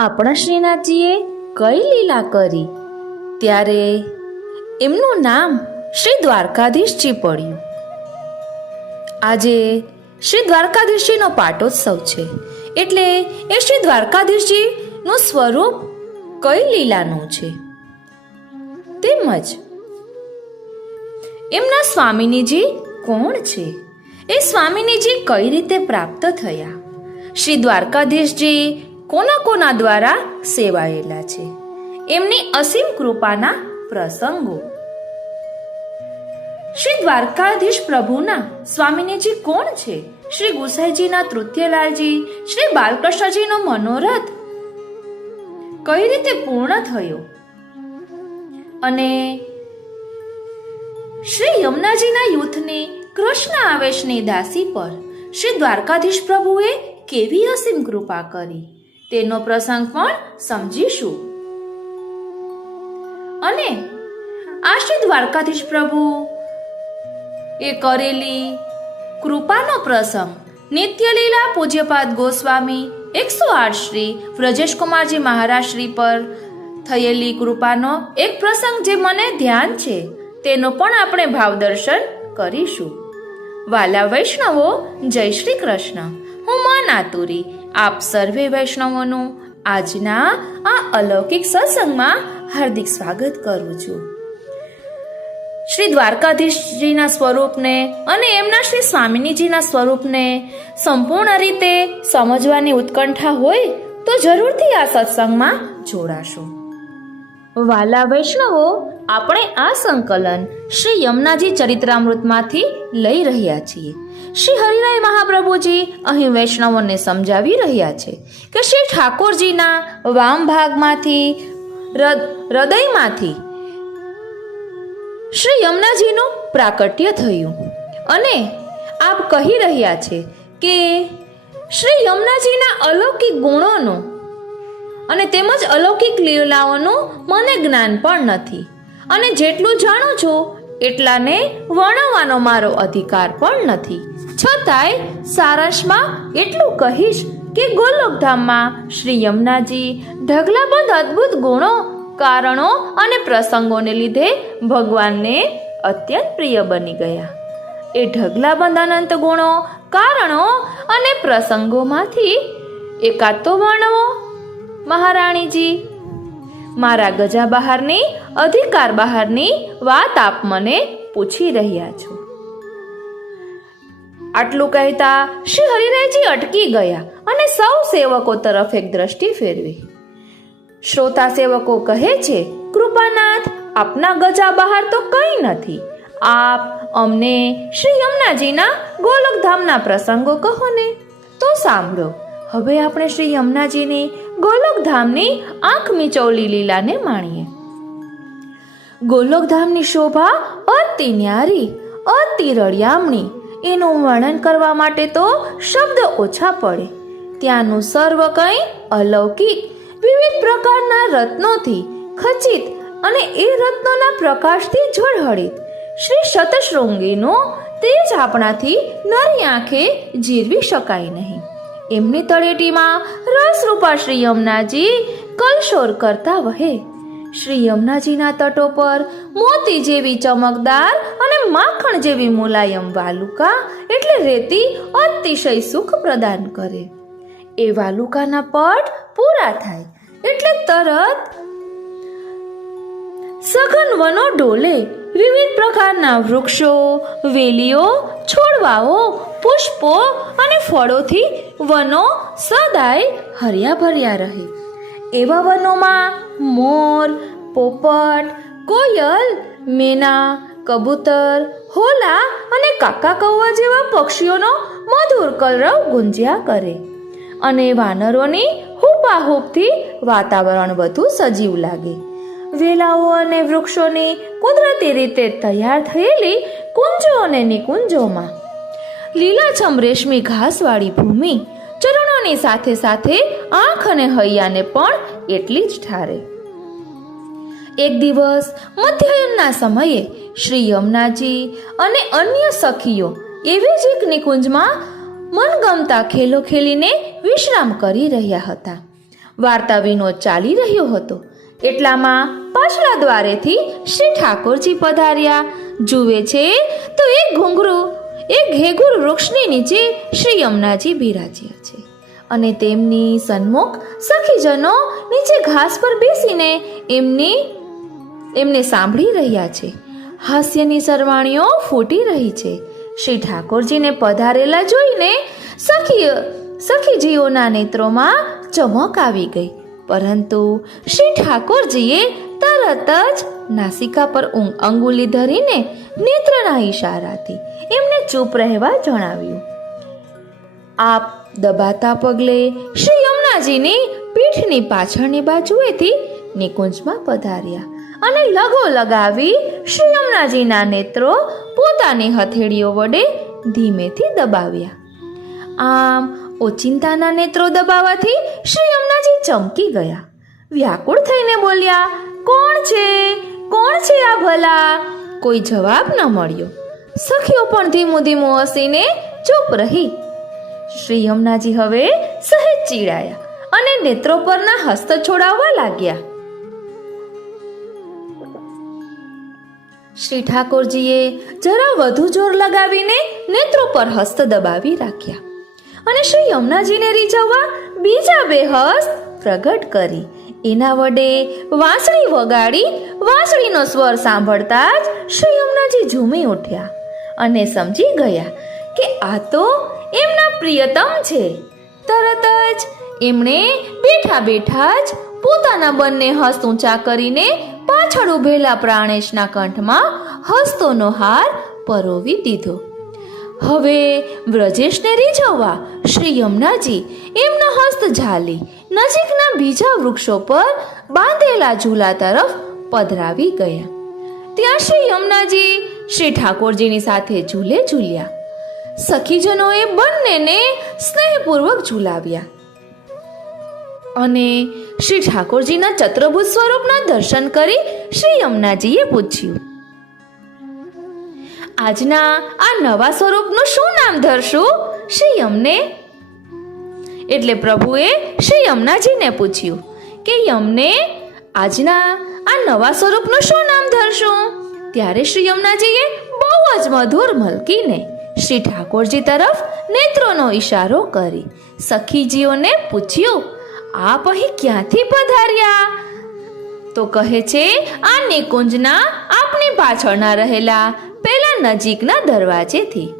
આપણા શ્રીનાથજીએ કઈ લીલા કરી ત્યારે એમનું નામ શ્રી દ્વારકાધીશજી પડ્યું. આજે શ્રી દ્વારકાધીશજીનો પાટોત્સવ છે, એટલે એ શ્રી દ્વારકાધીશજીનું સ્વરૂપ કઈ લીલાનું છે, તેમજ એમના સ્વામિનીજી કોણ છે, એ સ્વામિનીજી કઈ રીતે પ્રાપ્ત થયા, શ્રી દ્વારકાધીશજી કોના કોના દ્વારા સેવાયેલા છે, એમની અસીમ કૃપાના પ્રસંગો. શ્રી દ્વારકાધીશ પ્રભુના સ્વામિનીજી કોણ છે, શ્રી ગુસાઈજીના તૃતીયલાલજી, શ્રી બાલકૃષ્ણજીનો મનોરથ કઈ રીતે પૂર્ણ થયો, અને શ્રી યમુનાજીના યુથની કૃષ્ણ આવેશની દાસી પર શ્રી દ્વારકાધીશ પ્રભુએ કેવી અસીમ કૃપા કરી, તેનો પ્રસંગ પણ સમજીશું. અને આ શ્રી દ્વારકાધીશ પ્રભુ એ કરેલી કૃપાનો પ્રસંગ નિત્યલીલા પૂજ્યપાદ ગોસ્વામી 108 શ્રી વ્રજેશકુમારજી મહારાજ શ્રી પર થયેલી કૃપાનો એક પ્રસંગ જે મને ધ્યાન છે, તેનો પણ આપણે ભાવદર્શન કરીશું. વાલા વૈષ્ણવો, જય શ્રી કૃષ્ણ. હું મન આતુરી આપ સર્વે વૈષ્ણવોનું આજના આ અલૌકિક સત્સંગમાં હાર્દિક સ્વાગત કરું છું. શ્રી દ્વારકાધીશજીના સ્વરૂપને અને એમના શ્રી સ્વામિનીજીના સ્વરૂપને સંપૂર્ણ રીતે સમજવાની ઉત્કંઠા હોય તો જરૂરથી આ સત્સંગમાં જોડાશો. વાલા વૈષ્ણવો, આપણે આ સંકલન શ્રી યમુનાજી ચરિત્રામૃતમાંથી લઈ રહ્યા છીએ. શ્રી હરિરાય મહાપ્રભુજી અહીં વૈષ્ણવોને સમજાવી રહ્યા છે કે શ્રી ઠાકોરજીના વામ ભાગમાંથી હૃદયમાંથી શ્રી યમુનાજીનું પ્રાકટ્ય થયું, અને આપ કહી રહ્યા છે કે શ્રી યમુનાજીના અલૌકિક ગુણોનું અને તેમજ અલૌકિક લીલાઓનું મને જ્ઞાન પણ નથી, અને જેટલું જાણું છું એટલાને વર્ણવવાનો મારો અધિકાર પણ નથી. છતાંય સારાંશમાં એટલું કહીશ કે ગોલોકધામમાં શ્રી યમુનાજી ઢગલાબંધ અદ્ભુત ગુણો, કારણો અને પ્રસંગોને લીધે ભગવાનને અત્યંત પ્રિય બની ગયા. એ ઢગલાબંધ અનંત ગુણો, કારણો અને પ્રસંગોમાંથી એકાદ તો વર્ણવો મહારાણીજી. મારા ગજા બહારની, અધિકાર બહારની વાત આપ મને પૂછી રહ્યા છો. આટલું કહેતા શ્રી હરિરાયજી અટકી ગયા અને સૌ સેવકો તરફ એક દ્રષ્ટિ ફેરવી. શ્રોતા સેવકો કહે છે, કૃપાનાથ, આપના ગજા બહાર તો કંઈ નથી. આપ અમને શ્રી યમુનાજીના ગોલોકધામના પ્રસંગો કહો ને. તો સાંભળો, હવે આપણે શ્રી યમુનાજીની ગોલોકધામની આંખ મીચોલી લીલાને માણીએ. ગોલોકધામની શોભા અતિ ન્યારી, અતિ રળિયામણી. એનું વર્ણન કરવા માટે તો શબ્દ ઓછા પડે. ત્યાંનું સર્વ કંઈ અલૌકિક, વિવિધ પ્રકારના રત્નોથી ખચિત અને એ રત્નોના પ્રકાશથી ઝળહળિત શ્રી શતશૃંગીનો તેજ આપણાથી નરી આંખે જીરવી શકાય નહીં. એમની તળેટીમાં રસરૂપા શ્રી યમુનાજી કલશોર કરતા વહે. શ્રી યમુનાજીના તટો પર મોતી જેવી ચમકદાર અને માખણ જેવી મુલાયમ વાલુકા એટલે રેતી અતિશય સુખ પ્રદાન કરે. એ વાલુકાના પટ પૂરા થાય એટલે તરત સઘન વનો ડોલે. વિવિધ પ્રકારના વૃક્ષો, વેલીઓ, છોડવાઓ, પુષ્પો અને ફળોથી વનો સદાય હર્યા ભર્યા રહે. એવા વનોમાં મોર, પોપટ, કોયલ, મેના, કબૂતર, હોલા અને કાકા કૌવા જેવા પક્ષીઓનો મધુર કલરવ ગુંજ્યા કરે, અને વાનરોની હૂપાહૂપથી વાતાવરણ વધુ સજીવ લાગે. વેલાઓ અને વૃક્ષોની કુદરતી રીતે તૈયાર થયેલી કુંજો અને નિકુંજોમાં લીલાછમ રેશમી ઘાસવાળી ભૂમિ ચરણોની સાથે સાથે આંખ અને હૈયાને પણ એટલી જ ઠારે. એક દિવસ મધ્યાહનના સમયે શ્રી યમુનાજી અને અન્ય સખીઓ એવી જ એક નિકુંજમાં મનગમતા ખેલો ખેલીને વિશ્રામ કરી રહ્યા હતા. વાર્તા વિનોદ ચાલી રહ્યો હતો એટલામાં પાછલા દ્વારેથી શ્રી ઠાકોરજી પધાર્યા. જુએ છે તો એક ઘેઘુર વૃક્ષની નીચે શ્રી યમુનાજી બિરાજ્યા છે અને તેમની સન્મુખ સખીજનો નીચે ઘાસ પર બેસીને એમને સાંભળી રહ્યા છે. હાસ્યની સરવાણીઓ ફૂટી રહી છે. શ્રી ઠાકોરજીને પધારેલા જોઈને સખીજીઓના નેત્રોમાં ચમક આવી ગઈ, પરંતુ શ્રી ઠાકોરજીએ તરત જ નાસિકા પર અંગુલી ધરીને નેત્રના ઈશારાથી એમને ચૂપ રહેવા જણાવ્યું. આપ દબાતા પગલે શ્રી યમુનાજીની પીઠની પાછળની બાજુએથી નિકુંજમાં પધાર્યા અને લગો લગાવી શ્રી યમુનાજીના નેત્રો પોતાની હથેળીઓ વડે ધીમેથી દબાવ્યા. આમ ઓચિંતાના નેત્રો દબાવવાથી શ્રી યમુનાજી ચમકી ગયા. વ્યાકુળ થઈને બોલ્યા, કોણ છે આ ભલા? કોઈ જવાબ ન મળ્યો. સખીઓ પણ ધીમું ધીમું હસીને ચૂપ રહી. શ્રી યમુનાજી હવે સહેજ ચીડાયા અને નેત્રો પરના હસ્ત છોડાવવા લાગ્યા. શ્રી ઠાકોરજીએ જરા વધુ જોર લગાવીને નેત્રો પર હસ્ત દબાવી રાખ્યા અને શ્રી યમુનાજીને રીઝવવા બીજા બે હસ્ત પ્રગટ કરી એના વડે વાંસળી વગાડી વાંસળીનો સ્વર સાંભળતા જ શ્રી યમુનાજી ઝૂમી ઉઠ્યા અને સમજી ગયા કે આ તો એમના પ્રિયતમ છે. તરત જ એમણે બેઠા બેઠા જ પોતાના બંને હસ્ત ઊંચા કરીને પાછળ ઉભેલા પ્રાણેશના કંઠમાં હસ્તોનો હાર પરોવી દીધો. હવે વ્રજેશને રીઝવવા શ્રી યમુનાજી એમનો હસ્ત ઝાલી નજીકના બીજા વૃક્ષો પર બાંધેલા ઝૂલા તરફ પધરાવી ગયા. ત્યાં શ્રી યમુનાજી શ્રી ઠાકોરજીની સાથે ઝૂલે ઝૂલ્યા. સખીજનોએ બંનેને સ્નેહપૂર્વક ઝૂલાવ્યા અને શ્રી ઠાકોરજીના ચતુર્ભુજ સ્વરૂપના દર્શન કરી શ્રી યમુનાજીએ પૂછ્યું, આજના આ નવા સ્વરૂપનું શું નામ ધરશું શ્રી યમને? એટલે પ્રભુએ શ્રી યમુનાજીને પૂછ્યું કે યમને, આજના આ નવા સ્વરૂપનું શું નામ ધરશું? ત્યારે શ્રી યમુનાજીએ બહુ જ મધુર મલકીને શ્રી ઠાકોરજી તરફ નેત્રોનો ઈશારો કરી સખીજીઓને પૂછ્યું, આપ અહીં ક્યાંથી પધાર્યા? તો કહે છે, આ નિકુંજના આપની પાછળના રહેલા પેલા નજીકના દરવાજેથી.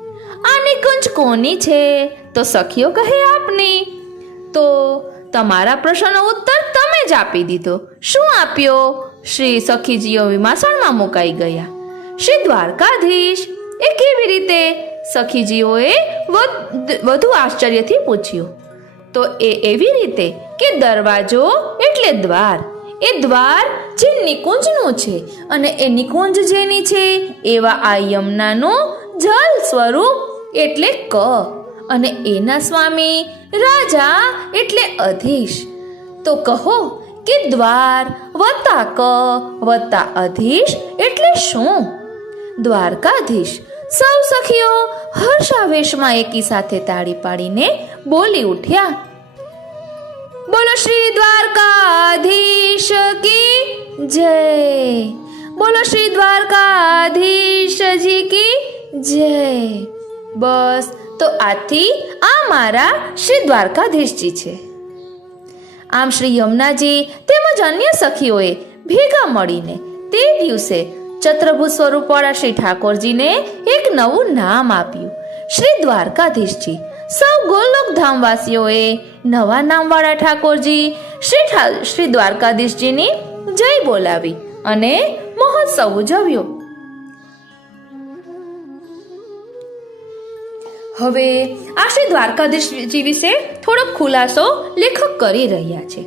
આ નિકુંજ કોની છે? તો સખીઓ કહે, આપની. તો તમારા પ્રશ્નનો ઉત્તર તમે જ આપી દીધો. શું આપ્યો? શ્રી સખીજીઓ વિમાસણમાં મુકાઈ ગયા. શ્રી દ્વારકાધીશ એ કેવી રીતે? સખીજીઓએ વધુ આશ્ચર્યથી પૂછ્યું. તો એવી રીતે કે દરવાજો એટલે દ્વાર, એ દ્વાર જે નિકુંજનું છે અને એ નિકુંજ જેની છે એવા આ યમુનાનું જલ સ્વરૂપ એટલે ક અને એના સ્વામી રાજા એટલે અધીશ. તો કહો કે દ્વાર વત્તા ક વત્તા અધીશ એટલે શું? દ્વારકાધીશ. સૌ સખીઓ હર્ષાવેશમાં એકી સાથે તાળી પાડીને બોલી ઉઠ્યા, બોલો શ્રી દ્વારકાધીશ કી જય, બોલો શ્રી દ્વારકાધીશજી કી જય. બસ તો આથી આ મારા શ્રી દ્વારકાધીશજી છે. આમ શ્રી યમુનાજી તેમજ અન્ય સખીઓએ ભેગા મળીને તે દિવસે ચતુર્ભુજ સ્વરૂપવાળા શ્રી ઠાકોરજીને એક નવું નામ આપ્યું, શ્રી દ્વારકાધીશજી. સૌ ગોલોક ધામવાસીઓએ નવા નામવાળા ઠાકોરજી શ્રી દ્વારકાધીશજીની જય બોલાવી અને મહોત્સવ ઉજવ્યો. હવે આ શ્રી દ્વારકાધીશજી વિશે થોડોક ખુલાસો લેખક કરી રહ્યા છે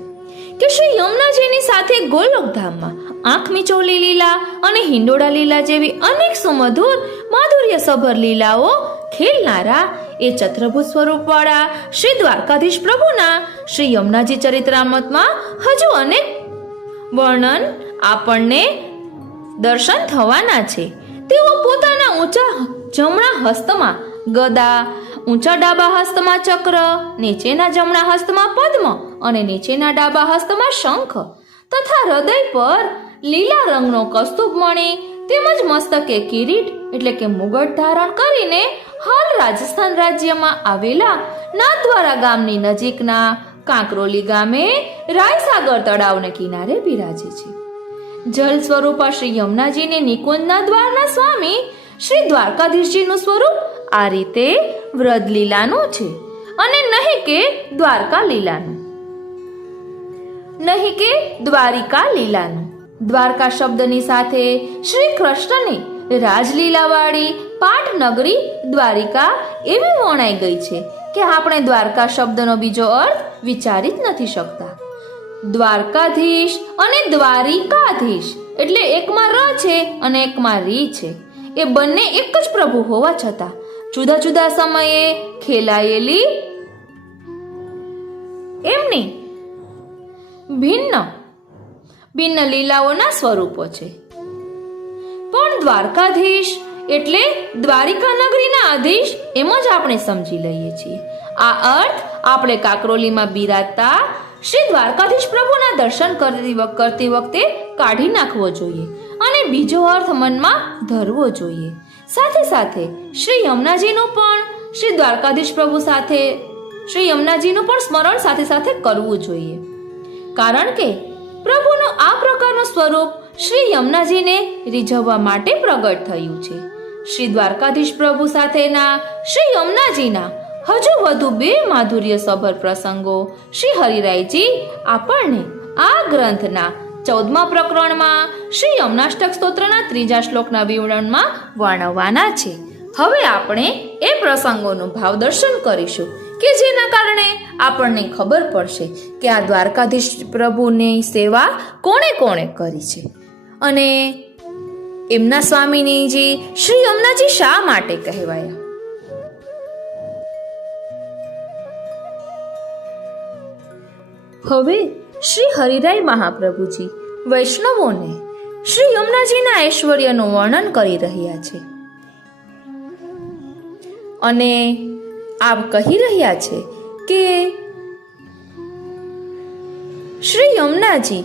કે શ્રી યમુનાજીની સાથે ગોલોકધામમાં આંખ મીચોલી લીલા અને હિંડોળા લીલા જેવી અનેક સુમધુર માધુર્યસભર લીલાઓ ખેલનારા એ ચતુર્ભુજ સ્વરૂપવાળા શ્રી દ્વારકાધીશ પ્રભુના શ્રી યમુનાજી ચરિત્રામૃતમાં હજુ અનેક વર્ણન આપણને દર્શન થવાના છે. તેઓ પોતાના ઊંચા જમણા હસ્તમાં ગદા ઊંચા ડાબા હસ્તમાં ચક્ર, નીચેના જમણા હસ્તમાં પદ્મ અને નીચેના ડાબા હસ્તમાં શંખ તથા હૃદય પર લીલા રંગનો કસ્તુભ મણિ તેમજ મસ્તકે કિરીટ એટલે કે મુગટ ધારણ કરીને હાલ રાજસ્થાન રાજ્યમાં આવેલા નાથદ્વારા ગામની નજીકના કાંકરોલી ગામે રાયસાગર તળાવને કિનારે બિરાજે છે. જલ સ્વરૂપા શ્રી યમુનાજીને નિકુંજના દ્વારના સ્વામી શ્રી દ્વારકાધીશજીનું સ્વરૂપ આ રીતે વ્રજ લીલાનું છે અને નહીં કે દ્વારકા લીલાનું, નહીં કે દ્વારિકા લીલાનું. દ્વારકા શબ્દની સાથે શ્રી કૃષ્ણની રાજલીલાવાળી પાટનગરી દ્વારિકા એવી વણાઈ ગઈ છે કે આપણે દ્વારકા શબ્દનો બીજો અર્થ વિચારી જ નથી શકતા. દ્વારકાધીશ અને દ્વારિકાધીશ એટલે એકમાં ર છે અને એકમાં રી છે. એ બંને એક જ પ્રભુ હોવા છતાં જુદા જુદા સમયે ખેલાયેલી એમની ભિન્ન ભિન્ન લીલાઓના સ્વરૂપો છે. પણ દ્વારકાધીશ એટલે દ્વારિકા નગરીના આધીશ એમ જ આપણે સમજી લઈએ છીએ. આ અર્થ આપણે કાકરોલીમાં બિરાજતા શ્રી દ્વારકાધીશ પ્રભુના દર્શન કરતી વખતે કાઢી નાખવો જોઈએ અને બીજો અર્થ મનમાં ધરવો જોઈએ. સાથે સાથે શ્રી યમુનાજીનું પણ શ્રી દ્વારકાધીશ પ્રભુ સાથે શ્રી યમુનાજીનું પણ સ્મરણ સાથે સાથે કરવું જોઈએ. કારણ કે પ્રભુનું આ પ્રકારનું સ્વરૂપ શ્રી યમુનાજીને રીઝવવા માટે પ્રગટ થયું છે. શ્રી દ્વારકાધીશ પ્રભુ સાથેના શ્રી યમુનાજીના હજુ વધુ બે માધુર્ય સભર પ્રસંગો શ્રી હરિરાયજી આપણને આ ગ્રંથના 14મા પ્રકરણમાં શ્રી યમુનાષ્ટક સ્તોત્રના 3જા શ્લોકના વિવરણમાં વર્ણવવાના છે. હવે આપણે એ પ્રસંગોનું ભાવ દર્શન કરીશું કે જેના કારણે આપણને ખબર પડશે કે આ દ્વારકાધીશ પ્રભુની સેવા કોણે કોણે કરી છે અને એમના સ્વામીજી શ્રી યમુનાજી શા માટે કહેવાયા. હવે શ્રી હરિરાય મહાપ્રભુજી વૈષ્ણવોને શ્રી યમુનાજીના ઐશ્વર્યનું વર્ણન કરી રહ્યા છે અને આપ કહી રહ્યા છે કે શ્રી યમુનાજી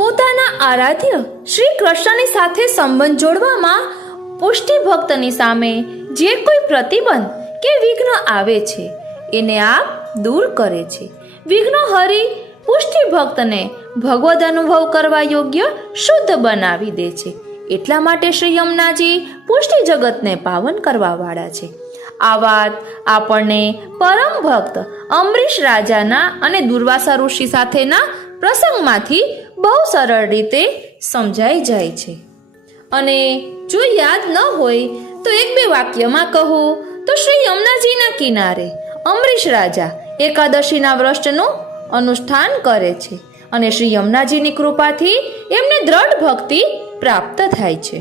પોતાના આરાધ્ય શ્રી કૃષ્ણની સાથે સંબંધ જોડવામાં પુષ્ટિ ભક્તની સામે જે કોઈ પ્રતિબંધ કે વિઘ્ન આવે છે એને આપ દૂર કરે છે. વિઘ્નો હરી પુષ્ટિ ભક્તને ભગવદ અનુભવ કરવા યોગ્ય શુદ્ધ બનાવી દે છે. એટલા માટે શ્રી યમુનાજી પુષ્ટિ જગતને પાવન કરવા વાળા છે. આ વાત આપણને પરમ ભક્ત અંબરીશ રાજાના અને દુર્વાસા ઋષિ સાથેના પ્રસંગમાંથી બહુ સરળ રીતે સમજાઈ જાય છે. અને જો યાદ ન હોય તો એક બે વાક્યમાં કહું તો શ્રી યમુનાજીના કિનારે અંબરીશ રાજા એકાદશીના વ્રતનું અનુષ્ઠાન કરે છે અને શ્રી યમુનાજીની કૃપાથી એમને દ્રઢ ભક્તિ પ્રાપ્ત થાય છે.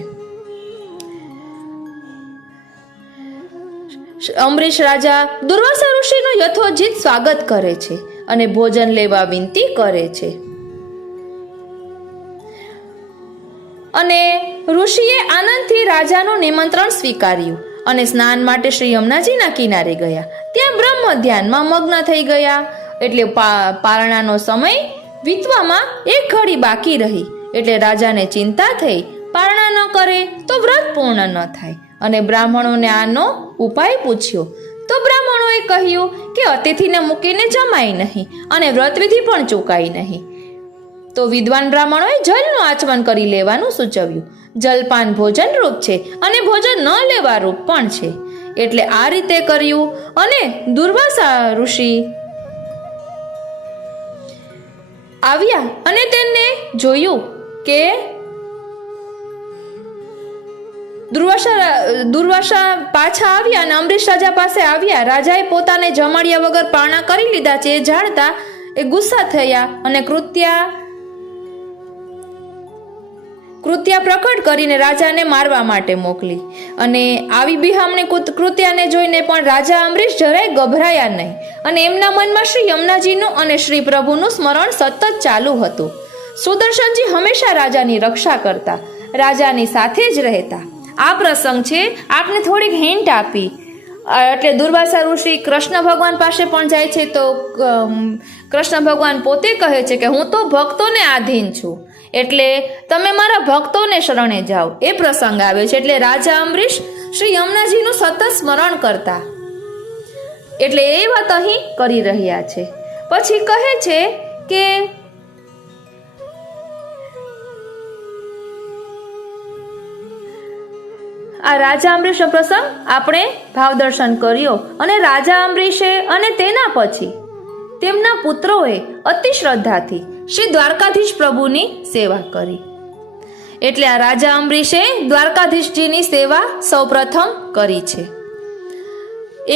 અંબરીશ રાજા દુર્વાસા ઋષિનું યથોચિત સ્વાગત કરે છે અને ભોજન લેવા વિનંતી કરે છે અને ઋષિએ આનંદથી રાજાનું નિમંત્રણ સ્વીકાર્યું અને સ્નાન માટે શ્રી યમુનાજીના કિનારે ગયા. ત્યાં બ્રહ્મ ધ્યાનમાં મગ્ન થઈ ગયા. એટલે પારણાનો સમય વીતવામાં એક ઘડી બાકી રહી એટલે રાજાને ચિંતા થઈ. પારણા ન કરે તો વ્રત પૂર્ણ ન થાય અને બ્રાહ્મણોને આનો ઉપાય પૂછ્યો તો બ્રાહ્મણોએ કહ્યું કે અતિથિને મૂકીને જમાય નહીં અને વ્રતવિધિ પણ ચૂકાય નહીં. તો વિદ્વાન બ્રાહ્મણોએ જલનું આચમન કરી લેવાનું સૂચવ્યું. જલપાન ભોજન રૂપ છે અને ભોજન ન લેવા રૂપ પણ છે. એટલે આ રીતે કર્યું અને દુર્વાસા ઋષિ આવ્યા અને તેને જોયું કે દુર્વાસા પાછા આવ્યા અને અંબરીશ રાજા પાસે આવ્યા. રાજાએ પોતાને જમાડ્યા વગર પારણા કરી લીધા છે એ જાણતા એ ગુસ્સા થયા અને કૃત્યા પ્રકટ કરીને રાજાને મારવા માટે મોકલી. અને આવી બિહામણી કૃત્યાને જોઈને પણ રાજા અંબરીશ જરાય ગભરાયા નહીં અને એમના મનમાં શ્રી યમુનાજીનું અને શ્રી પ્રભુનું સ્મરણ સતત ચાલુ હતું. સુદર્શનજી હંમેશા રાજાની રક્ષા કરતા, રાજાની સાથે જ રહેતા. આ પ્રસંગ છે આપને થોડીક હિન્ટ આપી એટલે દુર્વાસા ઋષિ કૃષ્ણ ભગવાન પાસે પણ જાય છે તો કૃષ્ણ ભગવાન પોતે કહે છે કે હું તો ભક્તોને આધીન છું, એટલે તમે મારા ભક્તોને શરણે જાઓ. એ પ્રસંગ આવે છે. એટલે રાજા અંબરીશ શ્રી યમુનાજીનું સતત સ્મરણ કરતા, એટલે એ વાત અહીં કરી રહ્યા છે. પછી કહે છે કે આ રાજા અંબરીશનો પ્રસંગ આપણે ભાવદર્શન કર્યો, અને રાજા અંબરીશે અને તેના પછી તેમના પુત્રોએ અતિ શ્રદ્ધાથી શ્રી દ્વારકાધીશ પ્રભુની સેવા કરી. એટલે આ રાજા અંબરીશે દ્વારકાધીશજીની સેવા સૌપ્રથમ કરી છે.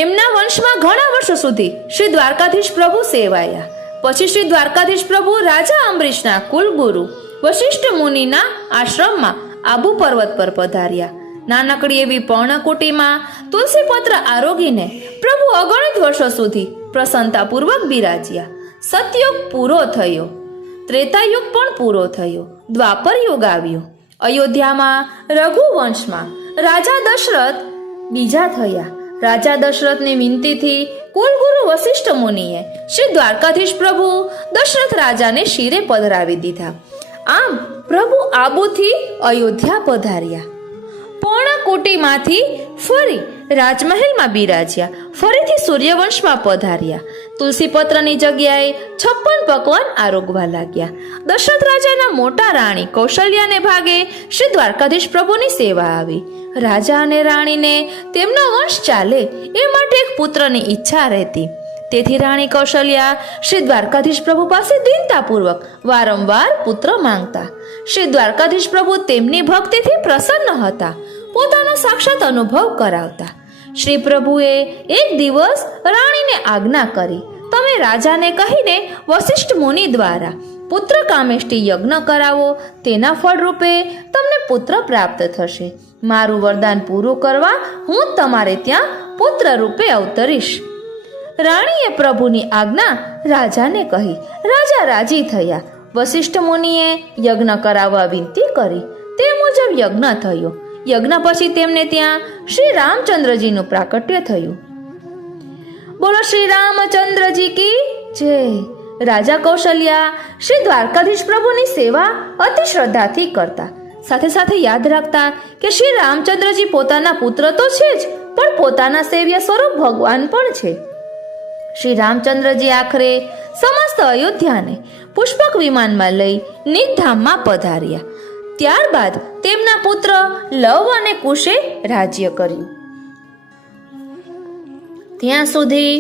એમના વંશમાં ઘણા વર્ષો સુધી શ્રી દ્વારકાધીશ પ્રભુ સેવાયા. પછી શ્રી દ્વારકાધીશ પ્રભુ રાજા અંબરીશના કુલગુરુ વશિષ્ઠ મુનિના આશ્રમમાં આબુ પર્વત પર પધાર્યા. નાનકડી એવી પર્ણકુટીમાં તુલસીપત્ર આરોગીને પ્રભુ અગણિત વર્ષો સુધી પ્રસન્નતાપૂર્વક બિરાજ્યા. સતયુગ પૂરો થયો, ત્રેતાયુગ પણ પૂરો થયો, દ્વાપર યુગ આવ્યો. અયોધ્યામાં રઘુવંશમાં રાજા દશરથ બીજા થયા. રાજા દશરથની વિનંતીથી કુલગુરુ વશિષ્ઠ મુનિએ શ્રી દ્વારકાધીશ પ્રભુ દશરથ રાજાને શિરે પધરાવી દીધા. આમ પ્રભુ આબુથી અયોધ્યા પધાર્યા. પર્ણકુટીમાંથી ફરી રાજમહેલમાં બિરાજ્યા. ફરીથી સૂર્યવંશમાં પધાર્યા. તુલસીપત્રની જગ્યાએ 56 પકવાન આરોગવા લાગ્યા. દશરથ રાજાના મોટા રાણી કૌશલ્યાને ભાગે શ્રી દ્વારકાધીશ પ્રભુની સેવા આવી. રાજા અને રાણીને તેમનો વંશ ચાલે એ માટે એક પુત્રની ઈચ્છા રહેતી. તેથી રાણી કૌશલ્યા શ્રી દ્વારકાધીશ પ્રભુ પાસે દીનતાપૂર્વક વારંવાર પુત્ર માંગતા. શ્રી દ્વારકાધીશ પ્રભુ તેમની ભક્તિથી પ્રસન્ન હતા, પોતાનો સાક્ષાત અનુભવ કરાવતા. શ્રી પ્રભુએ એક દિવસ રાણીને આજ્ઞા કરી, તમે રાજાને કહીને વશિષ્ઠ મુનિ દ્વારા પુત્ર કામેષ્ટી યજ્ઞ કરાવો, તેના ફળ રૂપે તમને પુત્ર પ્રાપ્ત થશે. મારું વરદાન પૂરું કરવા હું તમારે ત્યાં પુત્ર રૂપે અવતરીશ. રાણીએ પ્રભુની આજ્ઞા રાજાને કહી. રાજા રાજી થયા. વશિષ્ઠ મુનિએ યજ્ઞ કરાવવા વિનંતી કરી. તે મુજબ યજ્ઞ થયો. યજ્ઞ પછી તેમને ત્યાં શ્રી રામચંદ્રજીનું પ્રાકટ્ય થયું. બોલો શ્રી રામચંદ્રજી કી જય. રાજા કૌશલ્યા શ્રી દ્વારકાધીશ પ્રભુની સેવા અતિ શ્રદ્ધાથી કરતા. સાથે સાથે યાદ રાખતા કે શ્રી રામચંદ્રજી પોતાના પુત્ર તો છે જ, પણ પોતાના સેવ્ય સ્વરૂપ ભગવાન પણ છે. શ્રી રામચંદ્રજી આખરે સમસ્ત અયોધ્યાને પુષ્પક વિમાનમાં લઈ નિજધામમાં પધાર્યા. ત્યારબાદ તેમના પુત્ર લવ અને કુશે રાજ્ય કર્યું. ત્યાં સુધી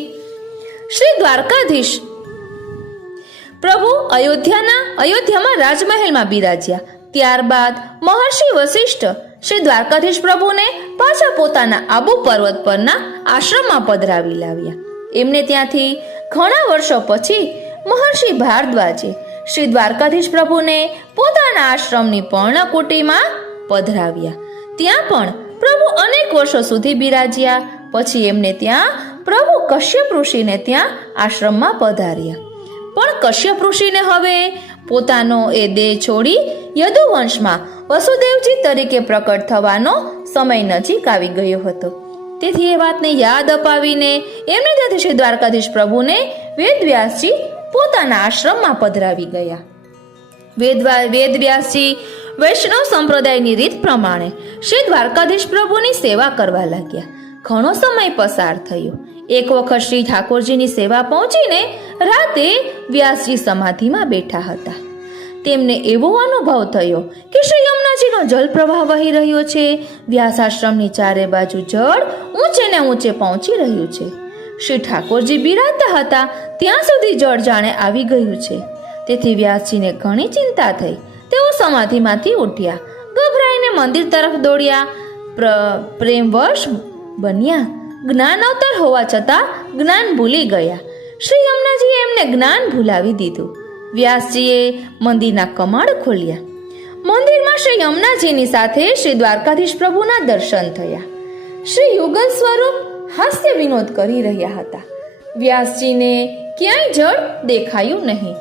શ્રી દ્વારકાધીશ પ્રભુ અયોધ્યામાં રાજમહેલમાં બિરાજ્યા. ત્યારબાદ મહર્ષિ વશિષ્ઠ શ્રી દ્વારકાધીશ પ્રભુને પાછા પોતાના આબુ પર્વત પરના આશ્રમમાં પધરાવી લાવ્યા. એમને ત્યાંથી ઘણા વર્ષો પછી મહર્ષિ ભારદ્વાજે શ્રી દ્વારકાધીશ પ્રભુને પોતાના આશ્રમની પર્ણકુટીમાં પધરાવ્યા. ત્યાં પણ પ્રભુ અનેક વર્ષો સુધી બિરાજ્યા. પછી એમને ત્યાં પ્રભુ કશ્યપ ઋષિને ત્યાં આશ્રમમાં પધાર્યા. પણ કશ્યપ ઋષિને હવે પોતાનો એ દેહ છોડી યદુવંશમાં વસુદેવજી તરીકે પ્રકટ થવાનો સમય નજીક આવી ગયો હતો. તેથી એ વાતને યાદ અપાવીને એમની ત્યાંથી શ્રી દ્વારકાધીશ પ્રભુને વેદવ્યાસજી પોતાના આશ્રમમાં પધરાવી ગયા. વેદવ્યાસજી વૈષ્ણવ સંપ્રદાયની રીત પ્રમાણે શ્રી દ્વારકાધીશ પ્રભુની સેવા કરવા લાગ્યા. ઘણો સમય પસાર થયો. એક વખત શ્રી ઠાકોરજીની સેવા પહોંચીને રાતે વ્યાસજી સમાધિમાં બેઠા હતા. તેમને એવો અનુભવ થયો કે શ્રી યમુનાજીનો જલ પ્રવાહ વહી રહ્યો છે. વ્યાસાશ્રમની ચારે બાજુ જળ ઊંચે ને ઊંચે પહોંચી રહ્યું છે. શ્રી ઠાકોરજી બિરાજતા હતા ત્યાં સુધી જળ જાણે આવી ગયું છે. તેથી વ્યાસજીને ઘણી ચિંતા થઈ. તેઓ સમાધિમાંથી ઉઠ્યા, ગભરાઈને મંદિર તરફ દોડ્યા. પ્રેમવશ બન્યા. જ્ઞાન અવતાર હોવા છતાં જ્ઞાન ભૂલી ગયા. શ્રી યમુનાજીએ એમને જ્ઞાન ભૂલાવી દીધું. વ્યાસજીએ મંદિરના કમાડ ખોલ્યા. મંદિરમાં શ્રી યમુનાજીની સાથે શ્રી દ્વારકાધીશ પ્રભુના દર્શન થયા. શ્રી યુગલ સ્વરૂપ હાસ્ય વિનોદ કરી રહ્યા હતા. વ્યાસજીને ક્યાંય જળ દેખાયું નહીં.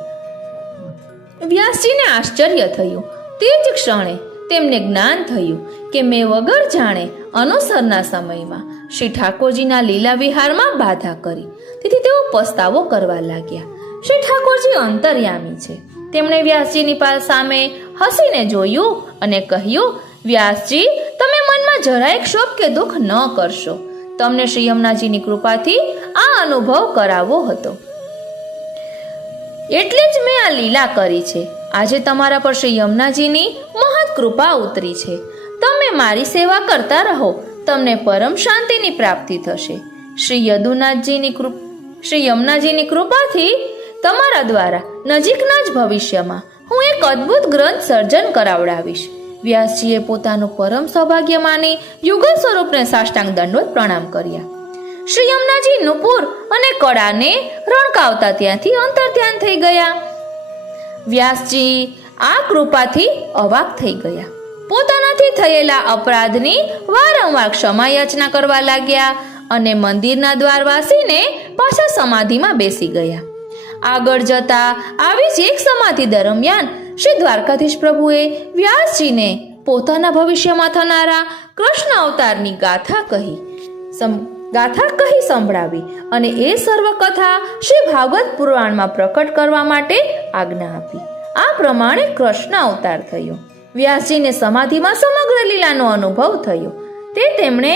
વ્યાસજીને આશ્ચર્ય થયું. તે જ ક્ષણે તેમને જ્ઞાન થયું કે મેં વગર જાણે અનુસરના સમયમાં શ્રી ઠાકોરજીના લીલા વિહારમાં બાધા કરી, તેથી તેઓ પસ્તાવો કરવા લાગ્યા. શ્રી ઠાકોરજી અંતર્યામી છે. તેમણે વ્યાસજીની સામે હસીને જોયું અને કહ્યું, વ્યાસજી, તમે મનમાં જરાય ક્ષોભ કે દુઃખ ન કરશો. તમને શ્રી યમુનાજીની કૃપાથી આ અનુભવ કરાવવો હતો, એટલે જ મેં આ લીલા કરી છે. આજે તમારા પર શ્રી યમુનાજીની મહৎ કૃપા ઉતરી છે. તમે મારી સેવા કરતા રહો, તમને પરમ શાંતિની પ્રાપ્તિ થશે. શ્રી યમુનાજીની કૃપાથી તમારા દ્વારા નજીકના જ ભવિષ્યમાં હું એક અદ્ભુત ગ્રંથ સર્જન કરાવડાવીશ. વ્યાસજીએ પોતાનું પરમ સૌભાગ્ય માની યુગલ સ્વરૂપને સાષ્ટાંગ દંડવત પ્રણામ કર્યા. શ્રી યમુનાજી નુપુર અને કળાને રણકાવતા ત્યાંથી અંતર્ધ્યાન થઈ ગયા. વ્યાસજી આ કૃપાથી અવાક થઈ ગયા. પોતાનાથી થયેલા અપરાધની વારંવાર ક્ષમા યાચના કરવા લાગ્યા અને મંદિરના દ્વાર વાસીને પાછા સમાધિમાં બેસી ગયા. આગળ જતા આવી જ એક સમાધિ દરમિયાન શ્રી દ્વારકાધીશ પ્રભુએ વ્યાસજીને પોતાના ભવિષ્યમાં થનારા કૃષ્ણ અવતારની ગાથા કહી સંભળાવી અને એ સર્વ કથા શ્રી ભાગવત પુરાણમાં પ્રકટ કરવા માટે આજ્ઞા આપી. આ પ્રમાણે કૃષ્ણ અવતાર થયો. વ્યાસજીને સમાધિમાં સમગ્ર લીલાનો અનુભવ થયો. તે તેમણે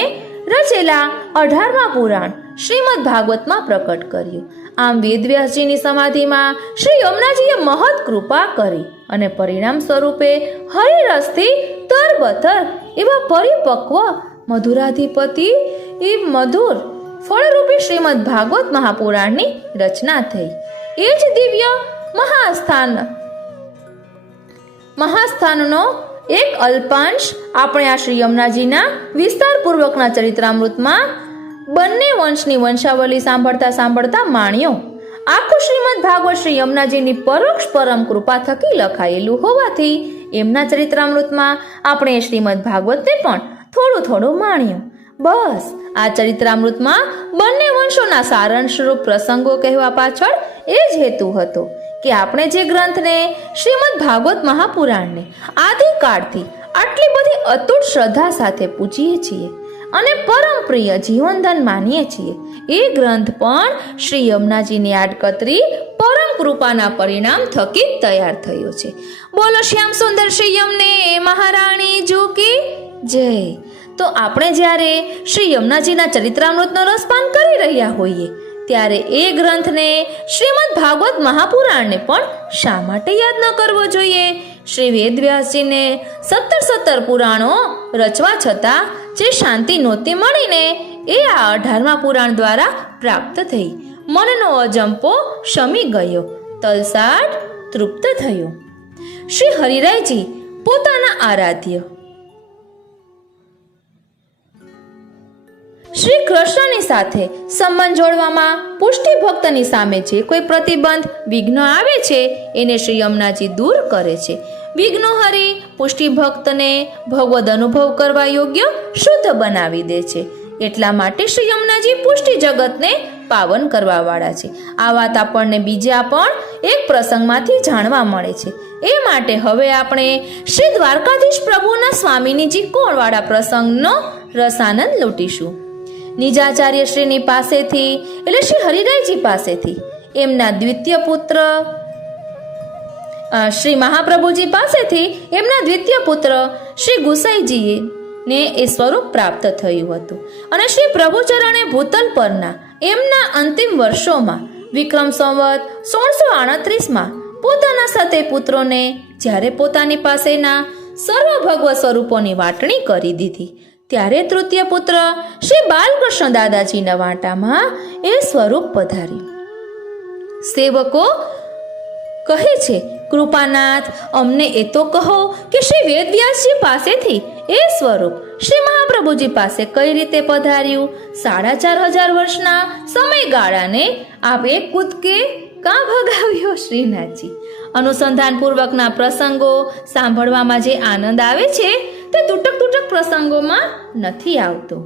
રચેલા 18મા પુરાણ શ્રીમદ ભાગવતમાં પ્રકટ કર્યું. આમ વેદવ્યાસજીની સમાધિમાં શ્રી યમુનાજીએ મહৎ કૃપા કરી અને પરિણામ સ્વરૂપે હરિરસથી તરબતર એવા પરિપક્વ મધુરાધિપતિ મધુર ફળરૂપી શ્રીમદ ભાગવત મહાપુરાણની રચના થઈ. એ જ દિવ્ય મહાસ્થાનનો એક અલ્પાંશ આપણે આ શ્રી યમુનાજીના વિસ્તારપૂર્વકના ચરિત્રામૃતમાં બંને વંશની વંશાવલી સાંભળતા માણ્યો. આખું શ્રીમદ ભાગવત શ્રી યમુનાજીની પરોક્ષ પરમ કૃપા થકી લખાયેલું હોવાથી એમના ચરિત્રામૃતમાં આપણે શ્રીમદ ભાગવતને પણ થોડું માણ્યું. બસ આ ચરિત્રામૃતમાં બંને વંશોના સારાંશ સ્વરૂપ પ્રસંગો કહેવા પાછળ એ જ હેતુ હતો કે આપણે જે ગ્રંથને શ્રીમદ ભાગવત મહાપુરાણને આદિકાળથી આટલી બધી અતૂટ શ્રદ્ધા સાથે પૂજીએ છીએ અને પરમ પ્રિય જીવનદાન માનીએ છીએ, એ ગ્રંથ પણ શ્રી યમુનાજીની આડકતરી પરમ કૃપાના પરિણામ થકી તૈયાર થયો છે. બોલો શ્યામ સુંદર શ્રી યમને મહારાણી જી કી જય. તો આપણે જ્યારે શ્રી યમુનાજીના ચરિત્રામૃતનો રસપાન કરી રહ્યા હોઈએ ત્યારે એ ગ્રંથને શ્રીમદ ભાગવત મહાપુરાણને પણ શા માટે યાદ ન કરવો જોઈએ? શ્રી વેદવ્યાસજીને 17 પુરાણો રચવા છતાં જે શાંતિ નહોતી મળીને એ આ 18મા પુરાણ દ્વારા પ્રાપ્ત થઈ. મનનો અજંપો શમી ગયો, તલસાટ તૃપ્ત થયો. શ્રી હરિરાયજી પોતાના આરાધ્ય શ્રી કૃષ્ણની સાથે સંબંધ જોડવામાં પુષ્ટિ ભક્તની સામે જે કોઈ પ્રતિબંધ વિઘ્ન આવે છે એને શ્રી યમુનાજી દૂર કરે છે. વિઘ્નો હરી પુષ્ટિ ભક્તને ભગવદ અનુભવ કરવા યોગ્ય શુદ્ધ બનાવી દે છે. એટલા માટે શ્રી યમુનાજી પુષ્ટિ જગતને પાવન કરવા વાળા છે. આ વાત આપણને બીજા પણ એક પ્રસંગમાંથી જાણવા મળે છે. એ માટે હવે આપણે શ્રી દ્વારકાધીશ પ્રભુના સ્વામિનીજી કોણ વાળા પ્રસંગનો રસાનંદ લૂટીશું. નિજાચાર્ય શ્રીની પાસેથી એટલે શ્રી હરિરાયજી પાસેથી એમના દ્વિતીય પુત્ર શ્રી મહાપ્રભુજી પાસેથી એમના દ્વિતીય પુત્ર શ્રી ગુસાઈજી ને એ સ્વરૂપ પ્રાપ્ત થયું હતું અને શ્રી પ્રભુચરણે ભૂતલ પરના એમના અંતિમ વર્ષોમાં વિક્રમ સંવત 1638માં પોતાના સતે પુત્રોને જ્યારે પોતાની પાસેના સર્વ ભગવત સ્વરૂપોની વાટણી કરી દીધી ત્યારે તૃતીય પુત્ર શ્રી બાલકૃષ્ણ દાદાજીના વાટામાં એ સ્વરૂપ પધાર્યું. સેવકો કહે છે, કૃપાનાથ અમને એ તો કહો કે શ્રી વેદવ્યાસજી પાસેથી એ સ્વરૂપ શ્રી મહાપ્રભુજી પાસે કઈ રીતે પધાર્યું? 4500 વર્ષના સમયગાળાને આપ એક કૂદકે કાં ભગાવ્યો શ્રીનાથજી? અનુસંધાન પૂર્વકના પ્રસંગો સાંભળવામાં જે આનંદ આવે છે તે તૂટક પ્રસંગોમાં નથી આવતો.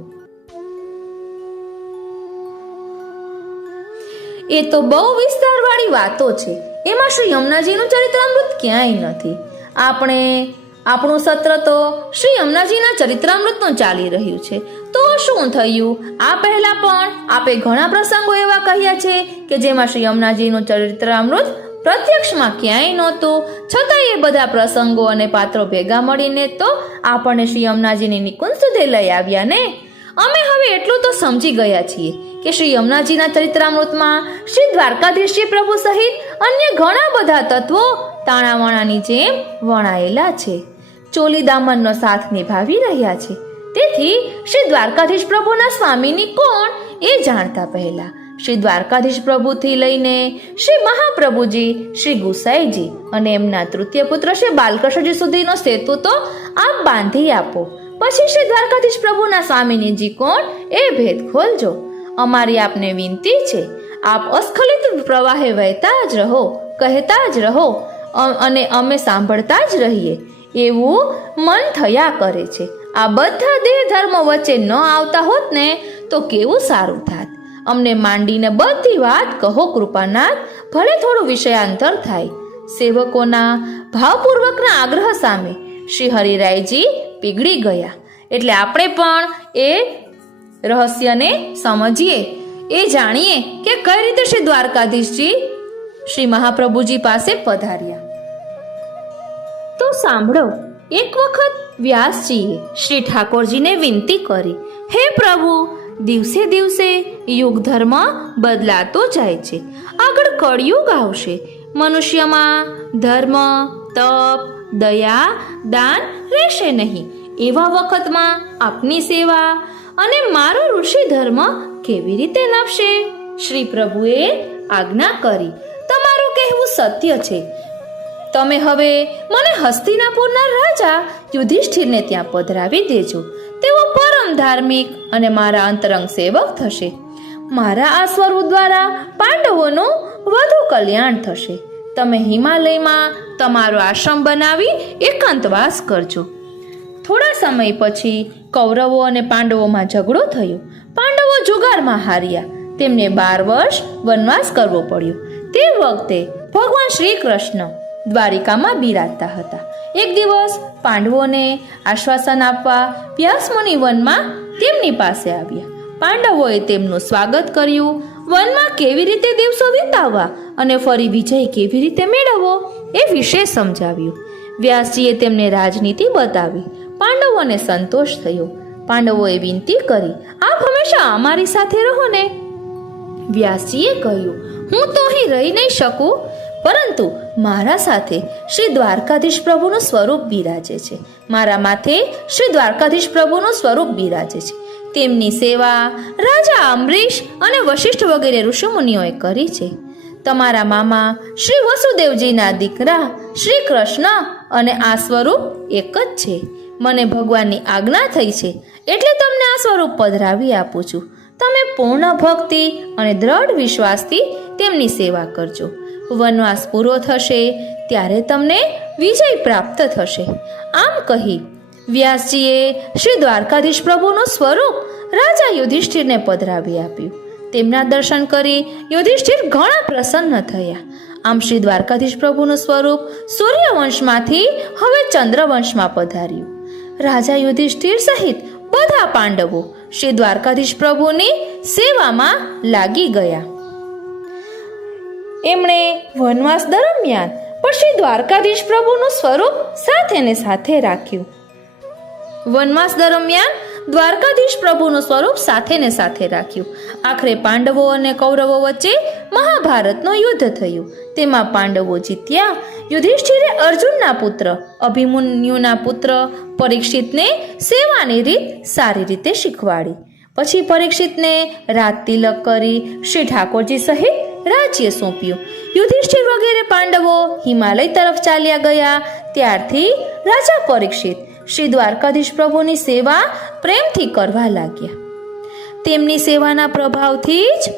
એ તો બહુ વિસ્તારવાળી વાતો છે, એમાં શ્રી યમુનાજીનું ચરિત્રામૃત ક્યાંય નથી. આપણે આપણું સત્ર તો શ્રી યમુનાજીના ચરિત્રામૃતનું ચાલી રહ્યું છે. તો શું થયું? આ પહેલા પણ આપે ઘણા પ્રસંગો એવા કહ્યા છે કે જેમાં શ્રી યમુનાજીનું ચરિત્રામૃત પ્રત્યક્ષમાં ક્યાંય નહોતું, છતાં એ બધા પ્રસંગો અને પાત્રો ભેગા મળીને તો આપણને શ્રી યમુનાજીની નિકુંજ સુધી લઈ આવ્યા ને. અમે હવે એટલું તો સમજી ગયા છીએ કે શ્રી યમુનાજીના ચરિત્રામૃતમાં શ્રી દ્વારકાધીશ પ્રભુ સહિત અન્ય ઘણા બધા તત્વો તાણાવાણાની જેમ વણાયેલા છે, ચોલી દામનનો સાથ નિભાવી રહ્યા છે. તેથી શ્રી દ્વારકાધીશ પ્રભુના સ્વામીની કોણ એ જાણતા પહેલા શ્રી દ્વારકાધીશ પ્રભુથી લઈને શ્રી મહાપ્રભુજી, શ્રી ગુસાઈજી અને એમના તૃતીય પુત્ર શ્રી બાલકૃષ્ણજી સુધીનો સેતુ તો આપ બાંધી આપો. પછી શ્રી દ્વારકાધીશ પ્રભુના સ્વામીનીજી કોણ એ ભેદ ખોલજો. અમારી આપને વિનંતી છે, આપ અસ્ખલિત પ્રવાહે વહેતા જ રહો, કહેતા જ રહો અને અમે સાંભળતા જ રહીએ એવું મન થયા કરે છે. આ બધા દેહ ધર્મો વચ્ચે ન આવતા હોત ને તો કેવું સારું થાત. અમને માંડીને બધી વાત કહો કૃપાનાથ, ભલે થોડું વિષયાંતર થાય. સેવકોના ભાવપૂર્વકના આગ્રહ સામે શ્રી હરિરાયજી પીગળી ગયા. એટલે આપણે પણ એ રહસ્યને સમજીએ, એ જાણીએ કે કઈ રીતે શ્રી દ્વારકાધીશજી શ્રી મહાપ્રભુજી પાસે પધાર્યા. તો સાંભળો, એક વખત વ્યાસજીએ શ્રી ઠાકોરજીને વિનંતી કરી, હે પ્રભુ, દિવસે દિવસે યુગ ધર્મ બદલાતો જાય છે. આગળ કળિયુગ આવશે. મનુષ્યમાં ધર્મ, તપ, દયા, દાન રહેશે નહીં. એવા વખતમાં આપની સેવા અને મારો ઋષિ ધર્મ કેવી રીતે નભશે? શ્રી પ્રભુએ આજ્ઞા કરી, તમારું કહેવું સત્ય છે. તમે હવે મને હસ્તિનાપુરના રાજા યુધિષ્ઠિરને ત્યાં પધરાવી દેજો. તેઓ પરમ ધાર્મિક અને મારા અંતરંગ સેવક થશે. મારા આ સ્વરૂપ દ્વારા પાંડવોનું વધુ કલ્યાણ થશે. તમે હિમાલયમાં તમારો આશ્રમ બનાવી એકાંતવાસ કરજો. થોડા સમય પછી કૌરવો અને પાંડવોમાં ઝઘડો થયો. પાંડવો જુગારમાં હાર્યા. તેમને 12 વર્ષ વનવાસ કરવો પડ્યો. તે વખતે ભગવાન શ્રી કૃષ્ણ દ્વારિકામાં બિરાજતા હતા. એક દિવસ પાંડવોને આશ્વાસન આપવા વ્યાસમુનિ વનમાં તેમની પાસે આવ્યા. પાંડવોએ તેમનું સ્વાગત કર્યું. વનમાં કેવી રીતે દિવસો વિતાવવા અને ફરી વિજય કેવી રીતે મેળવવો એ વિશે સમજાવ્યું. વ્યાસજીએ તેમને રાજનીતિ બતાવી. પાંડવોને સંતોષ થયો. પાંડવોએ વિનંતી કરી, આપ હંમેશા અમારી સાથે રહો ને. વ્યાસજીએ કહ્યું, હું તો અહીં રહી નહીં શકું, પરંતુ મારા સાથે શ્રી દ્વારકાધીશ પ્રભુનું સ્વરૂપ બિરાજે છે. મારા માથે શ્રી દ્વારકાધીશ પ્રભુનું સ્વરૂપ બિરાજે છે. તેમની સેવા રાજા અંબરીશ અને વશિષ્ઠ વગેરે ઋષિમુનિઓએ કરી છે. તમારા મામા શ્રી વસુદેવજીના દીકરા શ્રી કૃષ્ણ અને આ સ્વરૂપ એક જ છે. મને ભગવાનની આજ્ઞા થઈ છે એટલે તમને આ સ્વરૂપ પધરાવી આપું છું. તમે પૂર્ણ ભક્તિ અને દ્રઢ વિશ્વાસથી તેમની સેવા કરજો. વનવાસ પૂરો થશે ત્યારે તમને વિજય પ્રાપ્ત થશે. આમ કહી વ્યાસજીએ શ્રી દ્વારકાધીશ પ્રભુનું સ્વરૂપ રાજા યુધિષ્ઠિરને પધરાવી આપ્યું. તેમના દર્શન કરી યુધિષ્ઠિર ઘણા પ્રસન્ન થયા. આમ શ્રી દ્વારકાધીશ પ્રભુનું સ્વરૂપ સૂર્યવંશમાંથી હવે ચંદ્રવંશમાં પધાર્યું. રાજા યુધિષ્ઠિર સહિત બધા પાંડવો શ્રી દ્વારકાધીશ પ્રભુની સેવામાં લાગી ગયા. એમણે વનવાસ દરમિયાન પણ શ્રી દ્વારકાધીશ પ્રભુનું સ્વરૂપ સાથે ને સાથે રાખ્યું. વનવાસ દરમિયાન દ્વારકાધીશ પ્રભુનું સ્વરૂપ સાથે ને સાથે રાખ્યું. આખરે પાંડવો અને કૌરવો વચ્ચે મહાભારતનું યુદ્ધ થયું. તેમાં પાંડવો જીત્યા. યુધિષ્ઠિરે અર્જુનના પુત્ર અભિમન્યુના પુત્ર પરીક્ષિતને સેવાની રીત સારી રીતે શીખવાડી. પછી પરીક્ષિતને રાજ તિલક કરી શ્રી ઠાકોરજી સહિત રાજ્ય સોંપ્યું. યુધિષ્ઠિર વગેરે પાંડવો હિમાલય તરફ ચાલ્યા ગયા. ત્યારથી રાજા પરીક્ષિત શ્રી દ્વારકાધીશ પ્રભુની સેવા પ્રેમથી કરવા લાગ્યા. તેમની સેવાના પ્રભાવથી જ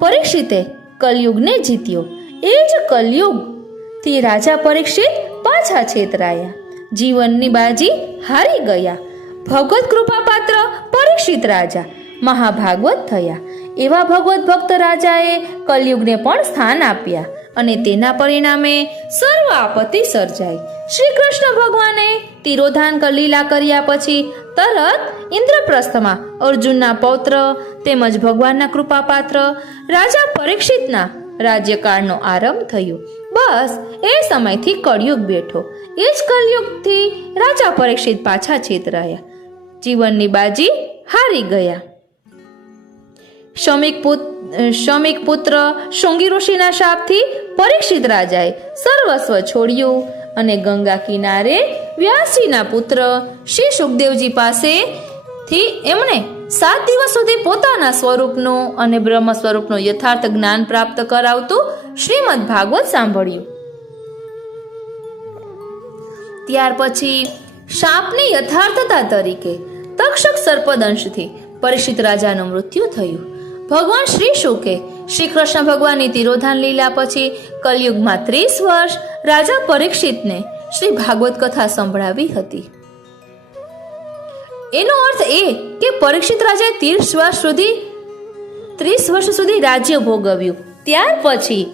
પરીક્ષિતે કલયુગને જીત્યો. એ જ કલયુગથી રાજા પરીક્ષિત પાછા છેતરાયા. જીવનની બાજી હારી ગયા. ભગવત કૃપા પાત્ર પરીક્ષિત રાજા મહાભાગવત થયા. એવા ભગવત ભક્ત રાજાએ કલયુગને પણ સ્થાન આપ્યા અને તેના પરિણામે સર્વ આપત્તિ સર્જાઈ. શ્રી કૃષ્ણ ભગવાને તિરોધાન લીલા કર્યા પછી તરત ઇન્દ્રપ્રસ્થમાં અર્જુનના પૌત્ર તેમજ ભગવાનના કૃપાપાત્ર રાજા પરીક્ષિતના રાજ્યકાળનો આરંભ થયો. બસ એ સમયથી કળિયુગ બેઠો. એ જ કળિયુગથી રાજા પરીક્ષિત પાછા છેતરાયા, જીવનની બાજી હારી ગયા. શમિક પુત્ર શૃંગી ઋષિના શાપથી પરીક્ષિત રાજાએ સર્વસ્વ છોડ્યું અને ગંગા કિનારે વ્યાસજીના પુત્ર શ્રી સુખદેવજી પાસેથી એમણે 7 દિવસ સુધી પોતાના સ્વરૂપનું અને બ્રહ્મ સ્વરૂપનું યથાર્થ જ્ઞાન પ્રાપ્ત કરાવતું શ્રીમદ ભાગવત સાંભળ્યું. ત્યાર પછી શાપની યથાર્થતા તરીકે તક્ષક સર્પદંશથી પરીક્ષિત રાજાનું મૃત્યુ થયું. ભગવાન શ્રી શુકે શ્રી કૃષ્ણ ભગવાનની તિરોધાન લીલા પછી કલયુગમાં 30 વર્ષ રાજા પરીક્ષિતને શ્રી ભાગવત કથા સંભળાવી હતી. એનો અર્થ એ કે પરીક્ષિત રાજાએ 30 વર્ષ સુધી રાજ્ય ભોગવ્યું. ત્યાર પછી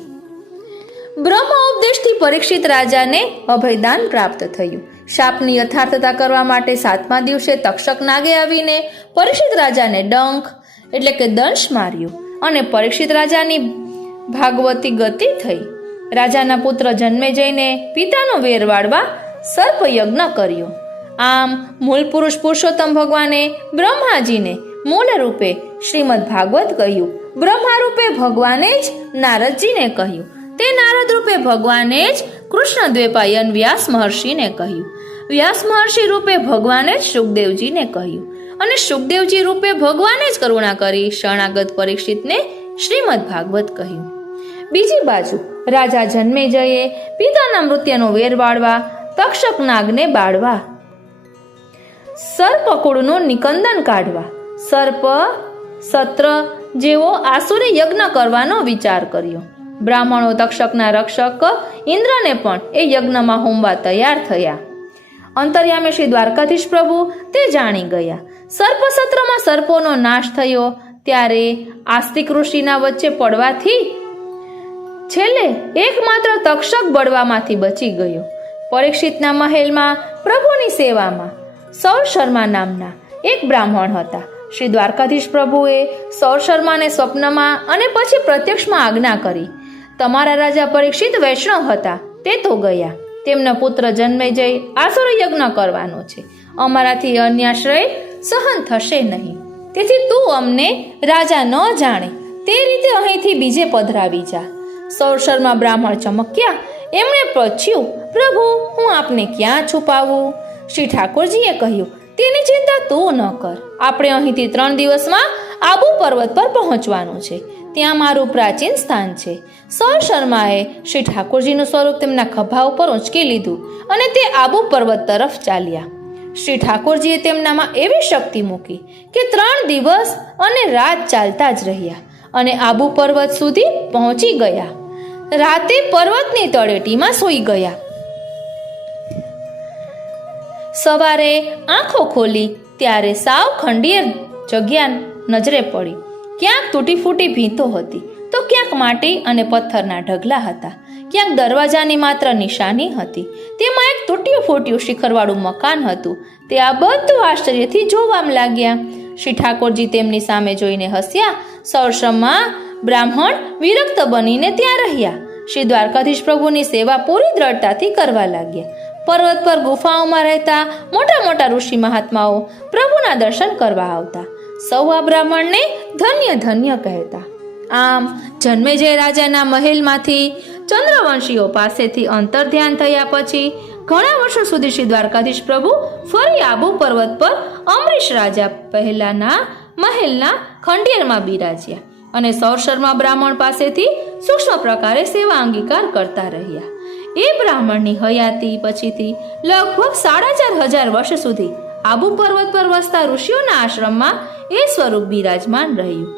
બ્રહ્મ ઉપદેશથી પરીક્ષિત રાજાને અભયદાન પ્રાપ્ત થયું. શાપની યથાર્થતા કરવા માટે 7મા દિવસે તક્ષક નાગે આવીને પરીક્ષિત રાજાને ડંખ એટલે કે દંશ માર્યો અને પરીક્ષિત રાજાની ભાગવતી ગતિ થઈ. રાજાના પુત્ર જન્મે જઈને પિતાનો વેર વાળવા સર્પ યજ્ઞ કર્યો. આમ મૂળ પુરુષ પુરુષોત્તમ ભગવાને બ્રહ્માજીને મૂળ રૂપે શ્રીમદ ભાગવત કહ્યું. બ્રહ્મા રૂપે ભગવાને જ નારદજીને કહ્યું. તે નારદ રૂપે ભગવાને જ કૃષ્ણ દ્વૈપાયન વ્યાસ મહર્ષિને કહ્યું. વ્યાસ મહર્ષિ રૂપે ભગવાને જ સુખદેવજીને કહ્યું અને સુખદેવજી રૂપે ભગવાને જ કરુણા કરી શરણાગત પરીક્ષિતને શ્રીમદ ભાગવત કહ્યું. બીજી બાજુ રાજા જન્મેજયે પિતાના મૃત્યુનો વેર વાળવા તક્ષક નાગને બાળવા, સર્પકુળનું નિકંદન કાઢવા, સર્પ સત્ર જેવો આસુરી યજ્ઞ કરવાનો વિચાર કર્યો. બ્રાહ્મણો તક્ષકના રક્ષક ઇન્દ્રને પણ એ યજ્ઞમાં હોમવા તૈયાર થયા. અંતર્યામી શ્રી દ્વારકાધીશ પ્રભુ તે જાણી ગયા. સર્પસત્રમાં સર્પોનો નાશ થયો ત્યારે આસ્તિક ઋષિના વચ્ચે પડવાથી છેલ્લે એકમાત્ર તક્ષક બળવામાંથી બચી ગયો. પરીક્ષિતના મહેલમાં પ્રભુની સેવામાં સૌર શર્મા નામના એક બ્રાહ્મણ હતા. શ્રી દ્વારકાધીશ પ્રભુએ સૌર શર્માને સ્વપ્નમાં અને પછી પ્રત્યક્ષમાં આજ્ઞા કરી, તમારા રાજા પરીક્ષિત વૈષ્ણવ હતા, તે તો ગયા. તેમના પુત્ર જન્મે જઈ આસુર યજ્ઞ કરવાનો છે. અમારાથી અન્યાશ્રય સહન થશે નહીં. તેથી તું અમને રાજા ન જાણે તે રીતે અહીંથી બીજે પધરાવી જા. સૌર શર્મા બ્રાહ્મણ ચમક્યા. એમણે પૂછ્યું, પ્રભુ હું આપને ક્યાં છુપાવું? શ્રી ઠાકોરજીએ કહ્યું, તેની ચિંતા તું ન કર. આપણે અહીંથી 3 દિવસમાં આબુ પર્વત પર પહોંચવાનું છે. ત્યાં મારું પ્રાચીન સ્થાન છે. સૌર શર્માએ શ્રી ઠાકોરજીનું સ્વરૂપ તેમના ખભા ઉપર ઉંચકી લીધું અને તે આબુ પર્વત તરફ ચાલ્યા. શ્રી ઠાકોરજીએ તેમનામાં એવી શક્તિ મૂકી કે 3 દિવસ અને રાત ચાલતા જ રહ્યા અને આબુ પર્વત સુધી પહોંચી ગયા. રાતે પર્વતની તળેટીમાં સૂઈ ગયા. સવારે આંખો ખોલી ત્યારે સાવ ખંડિયર જગ્યા નજરે પડી. ક્યાંક તૂટી ફૂટી ભીંતો હતી તો ક્યાંક માટી અને પથ્થરના ઢગલા હતા. ક્યાંક દરવાજાની માત્ર નિશાની હતી. તેમાં એક તૂટ્યું ફૂટ્યું શિખરવાળું મકાન હતું. તે આ બધું આશ્ચર્યથી જોવામાં લાગ્યા. શ્રી ઠાકોરજી તેમની સામે જોઈને હસ્યા. સૌરશમાં બ્રાહ્મણ વિરક્ત બનીને ત્યાં રહ્યા. શ્રી દ્વારકાધીશ પ્રભુની સેવા પૂરી દ્રઢતાથી કરવા લાગ્યા. પર્વત પર ગુફાઓમાં રહેતા મોટા મોટા ઋષિ મહાત્માઓ પ્રભુના દર્શન કરવા આવતા. સૌ આ બ્રાહ્મણને ધન્ય ધન્ય કહેતા. આમ જન્મેજય રાજાના મહેલમાંથી ચંદ્રવંશીઓ પાસેથી અંતર ધ્યાન થયા પછી ઘણા વર્ષો સુધી શ્રી દ્વારકાધીશ પ્રભુ ફરી આબુ પર્વત પર અમરીશ રાજા પહેલાના મહેલના ખંડિયરમાં બિરાજ્યા અને સૌર શર્મા બ્રાહ્મણ પાસેથી સૂક્ષ્મ પ્રકારે સેવા અંગીકાર કરતા રહ્યા. એ બ્રાહ્મણની હયાતી પછીથી લગભગ 4500 વર્ષ સુધી આબુ પર્વત પર વસતા ઋષિઓના આશ્રમમાં એ સ્વરૂપ બિરાજમાન રહ્યું.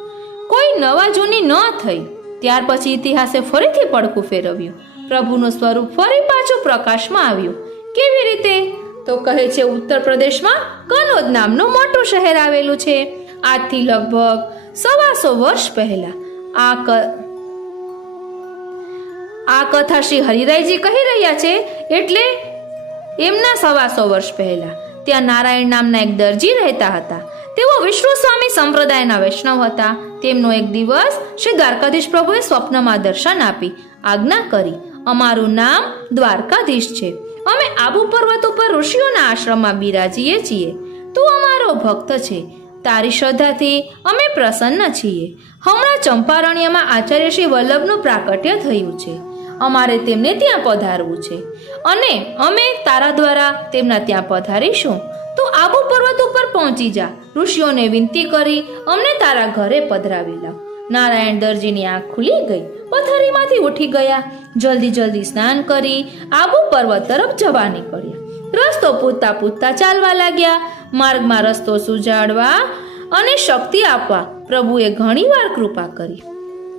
કોઈ નવા જૂની ન થઈ. ત્યાર પછી ઇતિહાસે ફરીથી પડખું ફેરવ્યું. પ્રભુનું સ્વરૂપ ફરી પાછું પ્રકાશમાં આવ્યું. કેવી રીતે? તો કહે છે ઉત્તર પ્રદેશમાં કનોજ નામનું મોટું શહેર આવેલું છે. આજથી લગભગ 125 વર્ષ પહેલા આ કથા શ્રી હરિરાયજી કહી રહ્યા છે એટલે એમના 125 વર્ષ પહેલા ત્યાં નારાયણ નામના એક દરજી રહેતા હતા. તેઓ વિષ્ણુ સ્વામી સંપ્રદાયના વૈષ્ણવ હતા. તેમનો એક દિવસ શ્રી દ્વારકાધીશ પ્રભુએ સ્વપ્નમાં દર્શન આપી આજ્ઞા કરી, અમારું નામ દ્વારકાધીશ છે. અમે આબુ પર્વત ઉપર ઋષિઓના આશ્રમમાં બિરાજીએ છીએ. તું અમારો ભક્ત છે. તારી શ્રદ્ધાથી અમે પ્રસન્ન છીએ. હમણાં ચંપારણ્યમાં આચાર્ય શ્રી વલ્લભનું પ્રાકટ્ય થયું છે. અમારે તેમને ત્યાં પધારવું છે અને અમે તારા દ્વારા તેમના ત્યાં પધારીશું. તો આબુ પર્વત ઉપર પહોંચી જા. ઋષિઓને વિનંતી કરી અમને તારા ઘરે પધરાવી લાવ. નારાયણ દરજીની આંખ ખુલી ગઈ. પથારીમાંથી ઉઠી ગયા. જલ્દી સ્નાન કરી આબુ પર્વત તરફ જવા નીકળ્યા. રસ્તો પૂછતા પૂછતા ચાલવા લાગ્યા. માર્ગમાં રસ્તો સુજાડવા અને શક્તિ આપવા પ્રભુએ ઘણીવાર કૃપા કરી.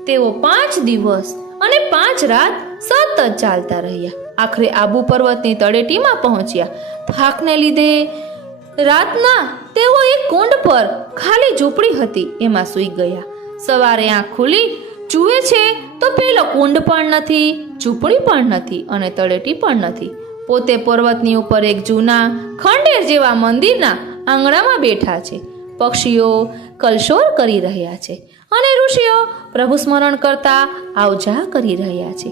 તેઓ 5 દિવસ અને 5 રાત સતત ચાલતા રહ્યા. આખરે આબુ પર્વતની તળેટીમાં પહોંચ્યા. થાકને લીધે રાતના તેઓ એક કુંડ પર ખાલી ઝૂંપડી હતી એમાં સૂઈ ગયા. સવારે આંખ ખુલી જુએ છે તો પેલો કુંડ પણ નથી, ઝૂંપડી પણ નથી અને તળેટી પણ નથી. પોતે પર્વતની ઉપર એક જૂના ખંડેર જેવા મંદિરના આંગણામાં બેઠા છે. પક્ષીઓ કલશોર કરી રહ્યા છે અને ઋષિઓ પ્રભુ સ્મરણ કરતા આવજા કરી રહ્યા છે.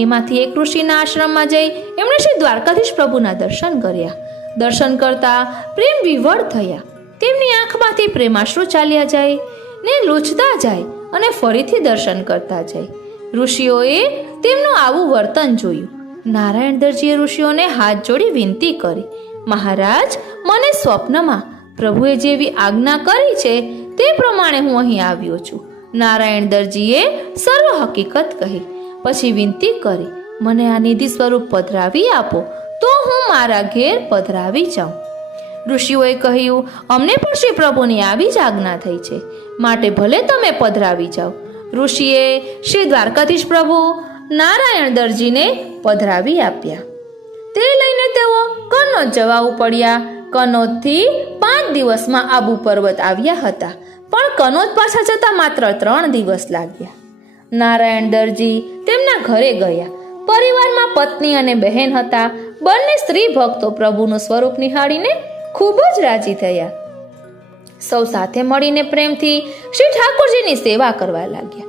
એમાંથી એક ઋષિના આશ્રમમાં જઈ એમણે શ્રી દ્વારકાધીશ પ્રભુના દર્શન કર્યા. દર્શન કરતા પ્રેમ વિવળ થયા. તેમની આંખમાંથી પ્રેમાશ્રુ ચાલ્યા જાય ને લૂછતા જાય અને ફરીથી દર્શન કરતા જાય. ઋષિઓએ તેમનું આવું વર્તન જોયું. નારાયણ દરજીએ ઋષિઓને હાથ જોડી વિનંતી કરી, મહારાજ, મને સ્વપ્નમાં પ્રભુએ જેવી આજ્ઞા કરી છે તે પ્રમાણે હું અહીં આવ્યો છું. નારાયણ દરજીએ સર્વ હકીકત કહી. પછી વિનંતી કરી, મને આ નિધિ સ્વરૂપ પધરાવી આપો તો હું મારા ઘેર પધરાવી જાઉં. ઋષિઓએ કહ્યું, અમને પણ શ્રી પ્રભુની આવી જ આજ્ઞા થઈ છે, માટે ભલે તમે પધરાવી જાઓ. ઋષિએ શ્રી દ્વારકાધીશ પ્રભુ નારાયણ દરજીને પધરાવી આપ્યા. તે લઈને તેઓ કનોજ જવા ઉપડ્યા. કનોજથી 5 દિવસમાં આબુ પર્વત આવ્યા હતા, પણ કનોજ પાછા જતા માત્ર 3 દિવસ લાગ્યા. નારાયણ દરજી તેમના ઘરે ગયા. પરિવારમાં પત્ની અને બહેન હતા. બંને સ્ત્રી ભક્તો પ્રભુનું સ્વરૂપ નિહાળીને ખૂબ જ રાજી થયા. સૌ સાથે મળીને પ્રેમથી શ્રી ઠાકોરજીની સેવા કરવા લાગ્યા.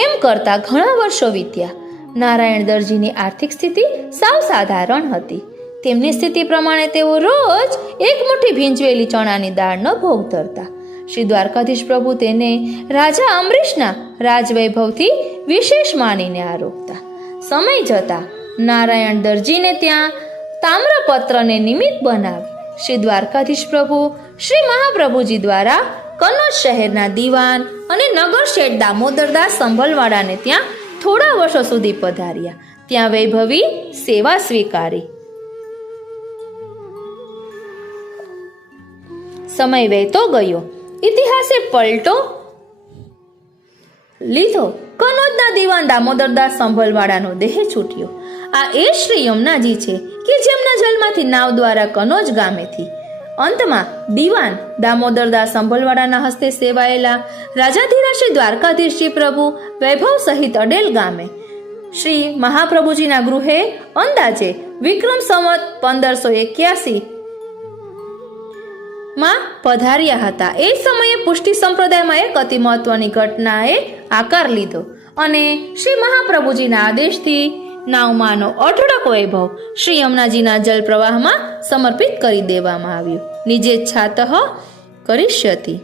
એમ કરતા ઘણા વર્ષો વીત્યા. નારાયણ દરજીની આર્થિક સ્થિતિ સાવ સાધારણ હતી. તેમની સ્થિતિ પ્રમાણે તેઓ રોજ એક મુઠ્ઠી ભીંજવેલી ચણાની દાળનો ભોગ ધરતા. શ્રી દ્વારકાધીશ પ્રભુ તેને રાજા અમરીશના રાજવૈભવથી વિશેષ માનીને આરોગતા. સમય જતા નારાયણ દરજીને ત્યાં તામ્રપત્રને નિમિત્ત બનાવી શ્રી દ્વારકાધીશ પ્રભુ શ્રી મહાપ્રભુજી દ્વારા કનોજ શહેરના દીવાન અને નગર શેઠ દામોદરદાસ સંભલવાળાને ત્યાં થોડા વર્ષો સુધી પધાર્યા. ત્યાં વૈભવી સેવા સ્વીકારી. સમય વહેતો ગયો. ઇતિહાસે પલટો લીધો. કનોજના દીવાન દામોદરદાસ સંભલવાળાનો દેહ છૂટ્યો. આ એ શ્રી યમુનાજી છે કે જેમના જલમાંથી નાવ દ્વારા કનોજ ગામેથી અંતમાં દીવાન દામોદરદાસ સંભલવાળાના હસ્તે સેવાયેલા રાજાધીરાજ શ્રી દ્વારકાધીશજી પ્રભુ વૈભવ સહિત અડેલ ગામે શ્રી મહાપ્રભુજીના ગૃહે અંદાજે વિક્રમ સંવત 1581 માં પધાર્યા હતા. એ સમયે પુષ્ટિ સંપ્રદાયમાં એક અતિ મહત્વની ઘટનાએ આકાર લીધો અને શ્રી મહાપ્રભુજીના આદેશથી નાવમાંનો અઢળક વૈભવ શ્રી યમુનાજીના જલ પ્રવાહમાં સમર્પિત કરી દેવામાં આવ્યું. નિજેચ્છાતઃ કરિષ્યતિ.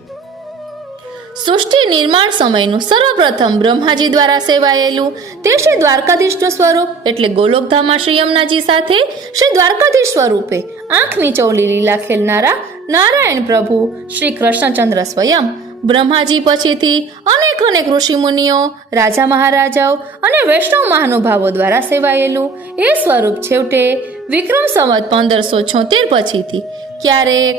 સૃષ્ટિ નિર્માણ સમયનું સર્વપ્રથમ બ્રહ્માજી દ્વારા સેવાયેલું તે શ્રી દ્વારકાધીશનું સ્વરૂપ એટલે ગોલોકધામમાં શ્રી યમુનાજી સાથે શ્રી દ્વારકાધીશ સ્વરૂપે આંખ મીચોલી લીલા ખેલનારા નારાયણ પ્રભુ શ્રી કૃષ્ણચંદ્ર સ્વયં બ્રહ્માજી પછીથી અનેક ઋષિ મુનિઓ, રાજા મહારાજાઓ અને વૈષ્ણવ મહાનુભાવો દ્વારા સેવાયેલું એ સ્વરૂપ છેવટે વિક્રમ સંવત 1576 પછીથી ક્યારેક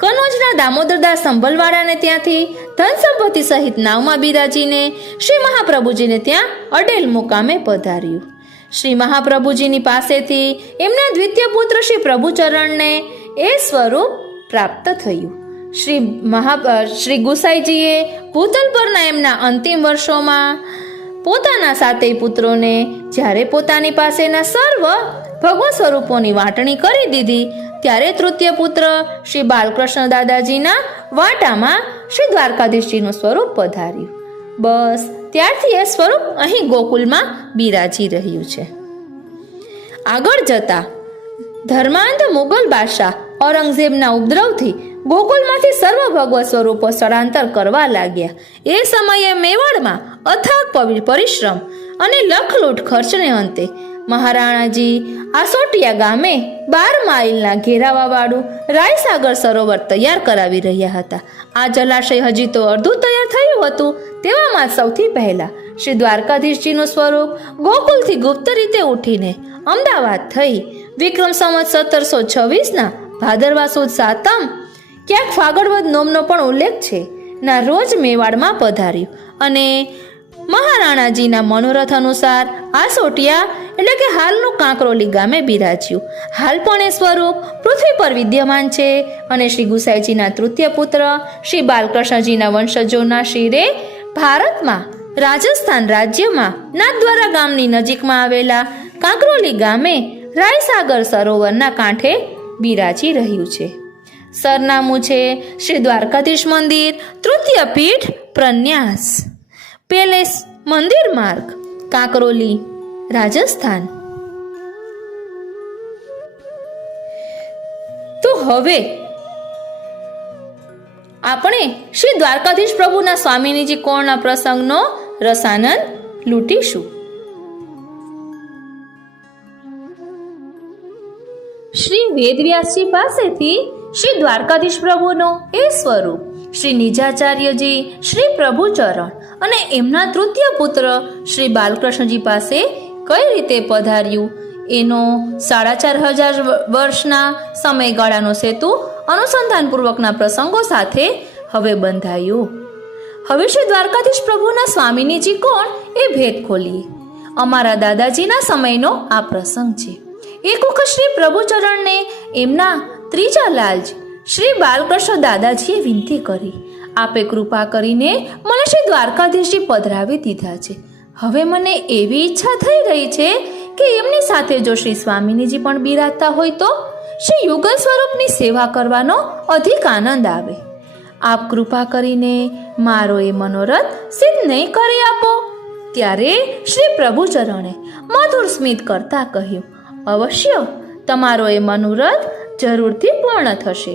કનોજના દામોદરદાસ સંભલવાળાને ત્યાંથી ધન સંપત્તિ સહિત નાવમાં બિરાજીને શ્રી મહાપ્રભુજીને ત્યાં અડેલ મુકામે પધાર્યું. શ્રી મહાપ્રભુજીની પાસેથી એમના દ્વિતીય પુત્ર શ્રી પ્રભુચરણને એ સ્વરૂપ પ્રાપ્ત થયું. શ્રી ગુસાઈજીએ ભૂતલ પરના એમના અંતિમ વર્ષોમાં પોતાના સાતેય પુત્રોને જ્યારે પોતાની પાસેના સર્વ ભગવત સ્વરૂપોની વાટણી કરી દીધી ત્યારે તૃતીય પુત્ર શ્રી બાલકૃષ્ણ દાદાજીના વાટામાં શ્રી દ્વારકાધીશજીનું સ્વરૂપ પધાર્યું. બસ ત્યારથી એ સ્વરૂપ અહીં ગોકુલમાં બિરાજી રહ્યું છે. આગળ જતા ધર્માંધ મુગલ બાદશાહ ઔરંગઝેબના ઉપદ્રવથી ગોકુલમાંથી સર્વ ભગવત સ્વરૂપો સ્થળાંતર કરવા લાગ્યા. એ સમયે મેવાડમાં અથાગ પરિશ્રમ અને લખલૂટ ખર્ચને અંતે મહારાણાજી આસોટિયા ગામે 12 માઇલના ઘેરાવાવાળું રાયસાગર સરોવર તૈયાર કરાવી રહ્યા હતા. આ જલાશય હજી તો અડધું તૈયાર થયું હતું તેવામાં સૌથી પહેલા શ્રી દ્વારકાધીશજીનું સ્વરૂપ ગોકુલથી ગુપ્ત રીતે ઉઠીને અમદાવાદ થઈ વિક્રમ સંવત 1726ના ભાદરવા સુદ સાતમ, ક્યાંક ફાગણવદ નોમનો પણ ઉલ્લેખ છે, ના રોજ મેવાડમાં પધાર્યું અને મહારાણાજીના મનોરથ અનુસાર આસોટિયા એટલે કે હાલનું કાંકરોલી ગામે બિરાજ્યું. હાલ પણ એ સ્વરૂપ પૃથ્વી પર વિદ્યમાન છે અને શ્રી ગુસાઈજીના તૃતીય પુત્ર શ્રી બાલકૃષ્ણજીના વંશજોના શિરે ભારતમાં રાજસ્થાન રાજ્યમાં નાથદ્વારા ગામની નજીકમાં આવેલા કાંકરોલી ગામે રાયસાગર સરોવરના કાંઠે બિરાજી રહ્યું છે. સરનામું છે શ્રી દ્વારકાધીશ મંદિર, તૃતીય પીઠ, પ્રન્યાસ પેલેસ, મંદિર માર્ગ, કાંકરોલી, રાજસ્થાન. તો હવે આપણે શ્રી દ્વારકાધીશ પ્રભુના સ્વામિનીજી કોણના પ્રસંગનો રસાનંદ લૂંટીશું. શ્રી વેદવ્યાસજી પાસેથી શ્રી દ્વારકાધીશ પ્રભુનો એ સ્વરૂપ શ્રી નિજાચાર્યજી, શ્રી પ્રભુચરણ અને એમના તૃતીય પુત્ર શ્રી બાલકૃષ્ણજી પાસે કઈ રીતે પધાર્યું એનો 4500 વર્ષના સમયગાળાનો સેતુ અનુસંધાનપૂર્વકના પ્રસંગો સાથે હવે બંધાયું. હવે શ્રી દ્વારકાધીશ પ્રભુના સ્વામિનીજી કોણ એ ભેદ ખોલીએ. અમારા દાદાજીના સમયનો આ પ્રસંગ છે. એક વખત શ્રી પ્રભુચરણને એમના ત્રીજા લાલજી શ્રી બાલકૃષ્ણ દાદાજીએ વિનંતી કરી, આપે કૃપા કરીને મને શ્રી દ્વારકાધીશજી પધરાવી દીધા છે. હવે મને એવી ઈચ્છા થઈ રહી છે કે એમની સાથે જો શ્રી સ્વામિનીજી પણ બિરાજતા હોય તો શ્રી યુગલ સ્વરૂપની સેવા કરવાનો અધિક આનંદ આવે. આપ કૃપા કરીને મારો એ મનોરથ સિદ્ધ નહીં કરી આપો. ત્યારે શ્રી પ્રભુચરણે મધુર સ્મિત કરતા કહ્યું, અવશ્ય તમારો એ મનોરથ જરૂરથી પૂર્ણ થશે.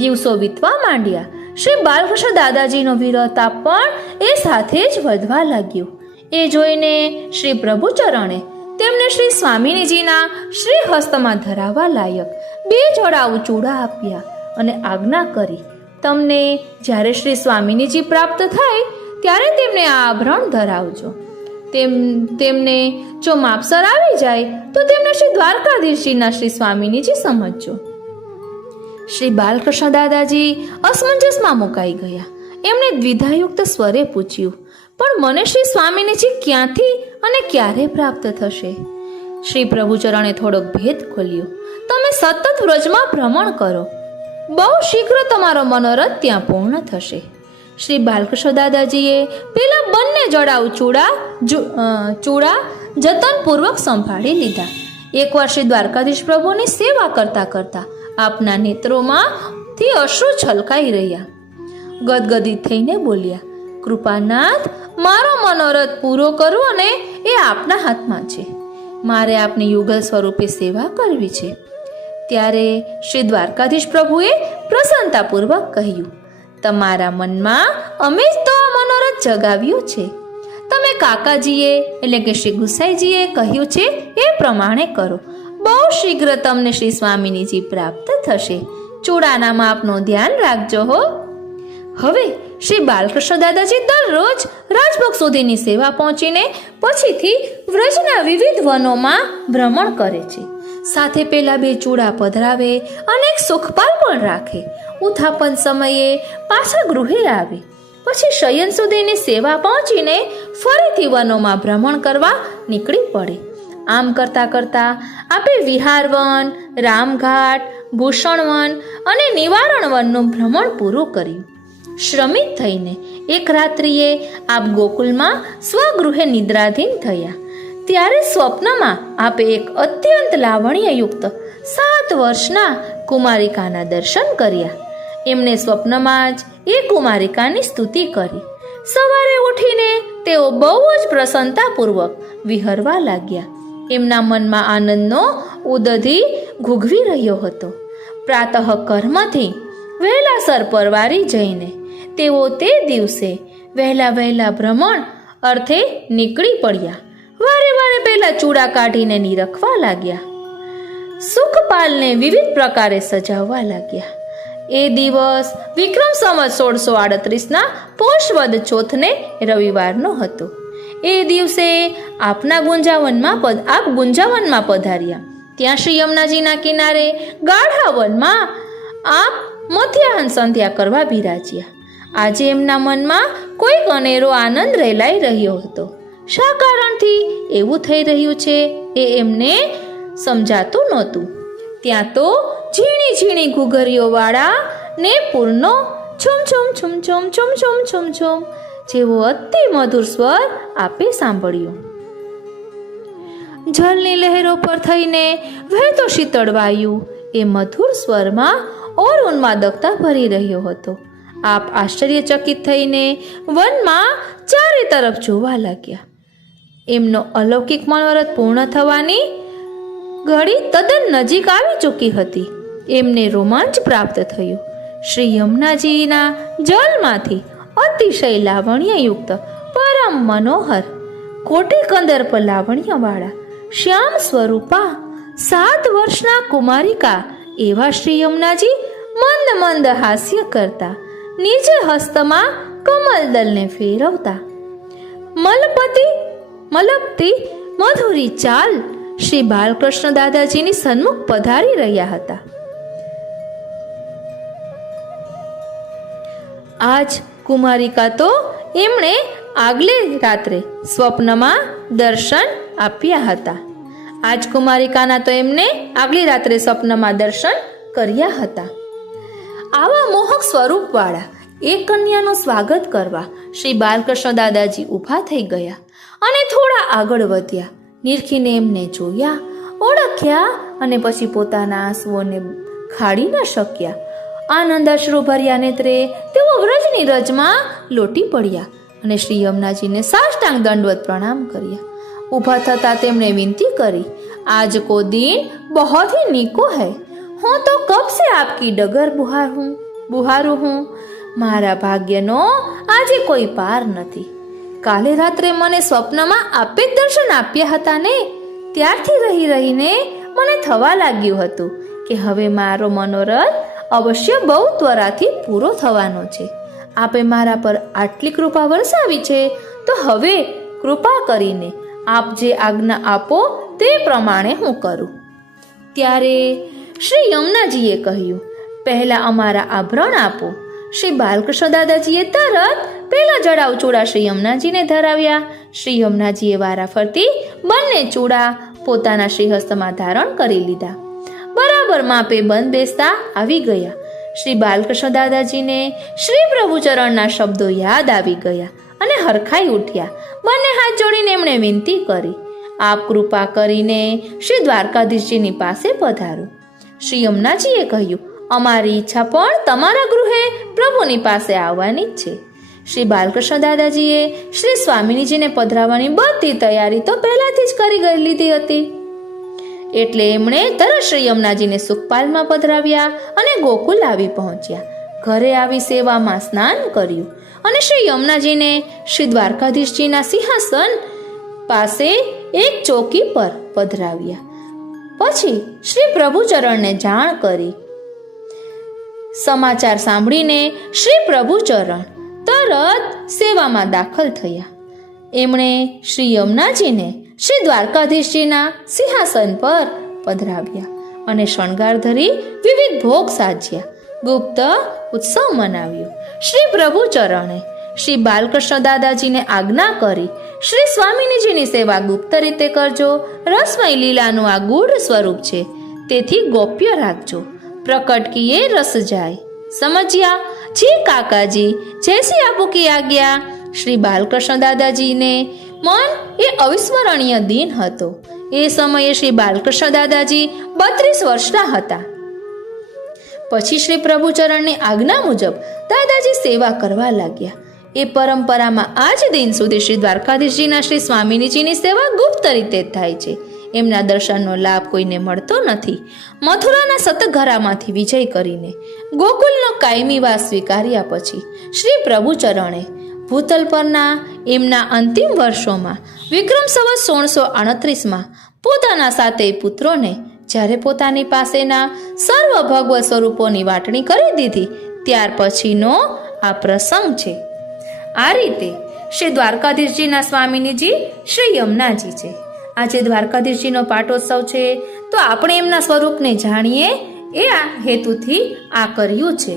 દિવસો વીતવા માંડ્યા. શ્રી બાલકૃષ્ણ દાદાજીનો વિરહતાપ પણ એ સાથે જ વધવા લાગ્યો. એ જોઈને શ્રી પ્રભુચરણે તેમને શ્રી સ્વામિનીજીના શ્રી હસ્તમાં ધરાવવા લાયક 2 જોડા ચૂડા આપ્યા અને આજ્ઞા કરી, તમને જ્યારે શ્રી સ્વામિનીજી પ્રાપ્ત થાય ત્યારે તેમને આ આભરણ ધરાવજો. તેમને જો માપસર આવી જાય તો તેમને શ્રી દ્વારકાધીશજીના શ્રી સ્વામિનીજી સમજજો. શ્રી બાલકૃષ્ણ દાદાજી અસમંજસમાં મુકાઈ ગયા. એમણે દ્વિધાયુક્ત સ્વરે પૂછ્યું, પણ મને શ્રી સ્વામિનીજી ક્યાંથી અને ક્યારે પ્રાપ્ત થશે? શ્રી પ્રભુચરણે થોડોક ભેદ ખોલ્યો, તમે સતત વ્રજમાં ભ્રમણ કરો, બહુ શીઘ્ર તમારો મનોરથ ત્યાં પૂર્ણ થશે. શ્રી બાલકૃષ્ણ દાદાજીએ પેલા બંને જડાઉ ચૂડા જતનપૂર્વક સંભાળી લીધા. એકવાર શ્રી દ્વારકાધીશ પ્રભુની સેવા કરતા કરતા આપના નેત્રોમાંથી અશ્રુ છલકાઈ રહ્યા. ગદગદિત થઈને બોલ્યા, કૃપાનાથ, મારો મનોરથ પૂરો કરવો ને એ આપના હાથમાં છે. મારે આપની યુગલ સ્વરૂપે સેવા કરવી છે. ત્યારે શ્રી દ્વારકાધીશ પ્રભુએ પ્રસન્નતાપૂર્વક કહ્યું, તમારા મનમાં અમે જ તો આ મનોરથ જગાવ્યું છે. તમે કાકાજીએ એટલે કે શ્રી ગુસાઈજીએ કહ્યું છે એ પ્રમાણે કરો. બહુ શીઘ્ર તમને શ્રી સ્વામિનીજી પ્રાપ્ત થશે. ચૂડાના માપનું ધ્યાન રાખજો હો. હવે શ્રી બાલકૃષ્ણ દાદાજી દરરોજ રાજભોગ સુધીની સેવા પહોંચીને પછીથી વ્રજના વિવિધ વનોમાં ભ્રમણ કરે છે. સાથે પેલા 2 ચૂડા પધરાવે અને એક સુખપાલ પણ રાખે. ઉત્થાપન સમયે પાછા ગૃહે આવે. પછી શયન સુધીની સેવા પહોંચીને ફરીથી વનોમાં ભ્રમણ કરવા નીકળી પડે. આમ કરતા કરતા આપે વિહારવન, રામઘાટ, ભૂષણવન અને નિવારણ વનનું ભ્રમણ પૂરું કર્યું. શ્રમિત થઈને એક રાત્રિએ આપ ગોકુલમાં સ્વગૃહે નિદ્રાધીન થયા. ત્યારે સ્વપ્નમાં આપે એક અત્યંત લાવણ્યયુક્ત 7 વર્ષના કુમારિકાના દર્શન કર્યા. એમણે સ્વપ્નમાં જ એ કુમારિકાની સ્તુતિ કરી. સવારે ઉઠીને તેઓ બહુ જ પ્રસન્નતાપૂર્વક વિહરવા લાગ્યા. એમના મનમાં આનંદનો ઉદધિ ઘૂઘવી રહ્યો હતો. પ્રાતઃ કર્મથી વહેલાસર પરવારી જઈને તેઓ તે દિવસે વહેલા ભ્રમણ અર્થે નીકળી પડ્યા. વારે વારે પહેલા ચૂડા કાઢીને નીરખવા લાગ્યા. સુખપાલને વિવિધ પ્રકારે સજાવવા લાગ્યા. એ દિવસ વિક્રમ સંવત 1638ના પોષવદ ચોથને રવિવારનો હતો. એ દિવસે આપ ગુંજાવનમાં પધાર્યા. ત્યાં શ્રી યમુનાજીના કિનારે ગાઢા વનમાં આપ મધ્યાહન સંધ્યા કરવા બિરાજ્યા. આજે એમના મનમાં કોઈક અનેરો આનંદ રેલાઈ રહ્યો હતો. શા કારણથી એવું થઈ રહ્યું છે એ એમને સમજાતું નહોતું. ત્યાં તો ઝીણી ઝીણી ઘૂઘરીઓવાળા ને પૂરનો છુમ છુમ છુમ છુમ છુમ છુમ છુમ છુમ જેવો અતિ મધુર સ્વર આપે સાંભળ્યો. જળની લહેરો પર થઈને વહેતો શીતળ વાયુ એ મધુર સ્વરમાં ઓર ઉન્માદકતા ભરી રહ્યો હતો. આપ આશ્ચર્યચકિત થઈને વનમાં ચારે તરફ જોવા લાગ્યા. એમનો અલૌકિક મનોરથ પૂર્ણ થવાની ઘડી તદ્દન નજીક આવી ચૂકી હતી. એમને રોમાંચ પ્રાપ્ત થયો. શ્રી યમુનાજીના જલમાંથી અતિશય લાવણ્યયુક્ત પરમ મનોહર કોટી કંદર્પ લાવણ્યવાળા શ્યામ સ્વરૂપા 7 વર્ષના કુમારિકા એવા શ્રી યમુનાજી મંદ મંદ હાસ્ય કરતા, નિજ હસ્તમાં કમલદલને ફેરવતા, મલપતી મધુરી ચાલ શ્રી બાલકૃષ્ણ દાદાજીની સન્મુખ પધારી રહ્યા હતા. આજ કુમારિકા તો એમણે આગલે રાત્રે સ્વપ્નમાં દર્શન આપ્યા હતા. આજ કુમારિકાના તો એમને આગલી રાત્રે સ્વપ્નમાં દર્શન કર્યા હતા. આવા મોહક સ્વરૂપવાળા એક કન્યાનું સ્વાગત કરવા શ્રી બાલકૃષ્ણ દાદાજી ઊભા થઈ ગયા અને થોડા આગળ વધ્યા. નિરખીને એમને જોયા, ઓળખ્યા અને પછી પોતાના આંસુઓને ખાડી ન શક્યા. આનંદાશ્રુ ભર્યા નેત્રે તેઓ વ્રજની રજમાં લોટી પડ્યા અને શ્રી યમુનાજીને સાષ્ટાંગ દંડવત પ્રણામ કર્યા. ઊભા થતા તેમણે વિનતી કરી, આજ કો દિન બહોત ही नीको है, હું તો કબ से आपकी डगर બુહારું હું. મારા ભાગ્યનો આજે કોઈ પાર નથી. કાલે રાત્રે મને સ્વપ્નમાં આપે જ દર્શન આપ્યા હતા ને, ત્યારથી રહીને મને થવા લાગ્યું હતું કે હવે મારો મનોરથ અવશ્ય બહુ ત્વરાથી પૂરો થવાનો છે. આપે મારા પર આટલી કૃપા વરસાવી છે, તો હવે કૃપા કરીને આપ જે આજ્ઞા આપો તે પ્રમાણે હું કરું. ત્યારે શ્રી યમુનાજીએ કહ્યું, પહેલા અમારા આભરણ આપો. શ્રી બાલકૃષ્ણ દાદાજીએ તરત પહેલા જડાઉ ચૂડા શ્રી યમુનાજીને ધરાવ્યા. શ્રી યમુનાજીએ વારાફરતી બંને ચૂડા પોતાના શ્રીહસ્તમાં ધારણ કરી લીધા. બરાબર માપે બંધ બેસતા આવી ગયા. શ્રી બાલકૃષ્ણ દાદાજીને શ્રી પ્રભુચરણના શબ્દો યાદ આવી ગયા અને હરખાઈ ઉઠ્યા. બંને હાથ જોડીને એમણે વિનંતી કરી, આપ કૃપા કરીને શ્રી દ્વારકાધીશજીની પાસે પધારો. શ્રી યમુનાજીએ કહ્યું, અમારી ઈચ્છા પણ તમારા ગૃહે પ્રભુની પાસે આવવાની જ છે. શ્રી બાલકૃષ્ણ દાદાજીએ શ્રી સ્વામિનીજીને પધરાવવાની બધી તૈયારી તો પહેલાથી જ કરી લીધી હતી. એટલે એમણે તરત શ્રી યમુનાજીને સુખપાલમાં પધરાવ્યા અને ગોકુલ આવી પહોંચ્યા. ઘરે આવી સેવામાં સ્નાન કર્યું અને શ્રી યમુનાજીને શ્રી દ્વારકાધીશજીના સિંહાસન પાસે એક ચોકી પર પધરાવ્યા. પછી શ્રી પ્રભુચરણને જાણ કરી. સમાચાર સાંભળીને શ્રી પ્રભુચરણ તરત સેવામાં દાખલ થયા. એમણે શ્રી યમુનાજીને શ્રી દ્વારકાધીશજીના સિંહાસન પર પધરાવ્યા અને શણગાર ધરી વિવિધ ભોગ સાજ્યા. ગુપ્ત ઉત્સવ મનાવ્યો. શ્રી પ્રભુચરણે શ્રી બાલકૃષ્ણ દાદાજીને આજ્ઞા કરી, શ્રી સ્વામિનીજીની સેવા ગુપ્ત રીતે કરજો. રસમય લીલાનું આ ગૂઢ સ્વરૂપ છે, તેથી ગોપ્ય રાખજો. પ્રકટ કીએ રસ જાય. સમજ્યા? जी काकाजी, जैसी आपकी आज्ञा। श्री बालकृष्ण दादाजीने मन એ અવિસ્મરણીય દિન હતો. એ સમયે શ્રી બાલકૃષ્ણ દાદાજી 32 વર્ષના હતા. પછી શ્રી પ્રભુચરણની આજ્ઞા મુજબ દાદાજી સેવા કરવા લાગ્યા. એ પરંપરામાં આજ દિન સુધી શ્રી દ્વારકાધીશજીના શ્રી સ્વામીજીની સેવા ગુપ્ત રીતે થાય છે. એમના દર્શનનો લાભ કોઈને મળતો નથી. મથુરાના સતઘરામાંથી વિજય કરીને ગોકુલનો કાયમી વાસ સ્વીકાર્યા પછી શ્રી પ્રભુચરણે ભૂતલ પરના એમના અંતિમ વર્ષોમાં વિક્રમ સંવત 1638માં પોતાના 7 પુત્રોને જ્યારે પોતાની પાસેના સર્વ ભગવત સ્વરૂપોની વાટણી કરી દીધી ત્યાર પછીનો આ પ્રસંગ છે. આ રીતે શ્રી દ્વારકાધીશજીના સ્વામીજી શ્રી યમુનાજી છે. આજે દ્વારકાધીશજીનો પાટોત્સવ છે તો આપણે એમના સ્વરૂપને જાણીએ એ આ હેતુથી આ કર્યું છે.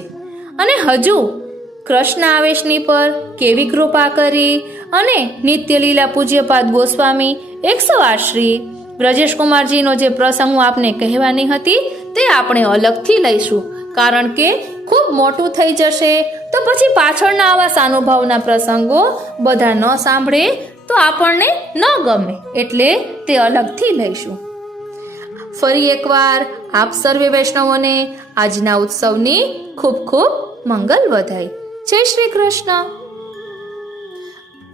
અને હજુ કૃષ્ણ આવેશની પર કેવી કૃપા કરી અને નિત્યલીલા પૂજ્યપાદ ગોસ્વામી 108 શ્રી બ્રજેશકુમારજીનો જે પ્રસંગ હું આપને કહેવાની હતી તે આપણે અલગથી લઈશું, કારણ કે ખૂબ મોટું થઈ જશે તો પછી પાછળના આવા સાનુભાવના પ્રસંગો બધા ન સાંભળે તો આપણને ન ગમે, એટલે તે અલગથી લઈશું. ફરી એકવાર આપ સર્વે વૈષ્ણવોને આજના ઉત્સવની ખૂબ ખૂબ મંગલ વધાય. જય શ્રી કૃષ્ણ.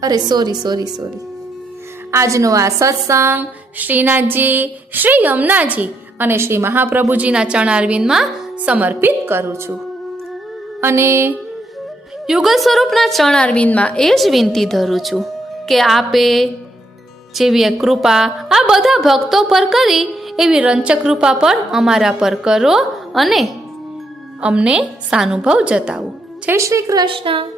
અરે સોરી. આજનો આ સત્સંગ શ્રીનાથજી, શ્રી યમુનાજી અને શ્રી મહાપ્રભુજીના ચરણારવિંદમાં સમર્પિત કરું છું. અને યુગલ સ્વરૂપના ચરણારવિંદમાં એ જ વિનંતી ધરું છું કે આપે જેવી કૃપા આ બધા ભક્તો પર કરી એવી રંચક કૃપા પણ અમારા પર કરો અને અમને સાનુભવ જતાવો. જય શ્રી કૃષ્ણ.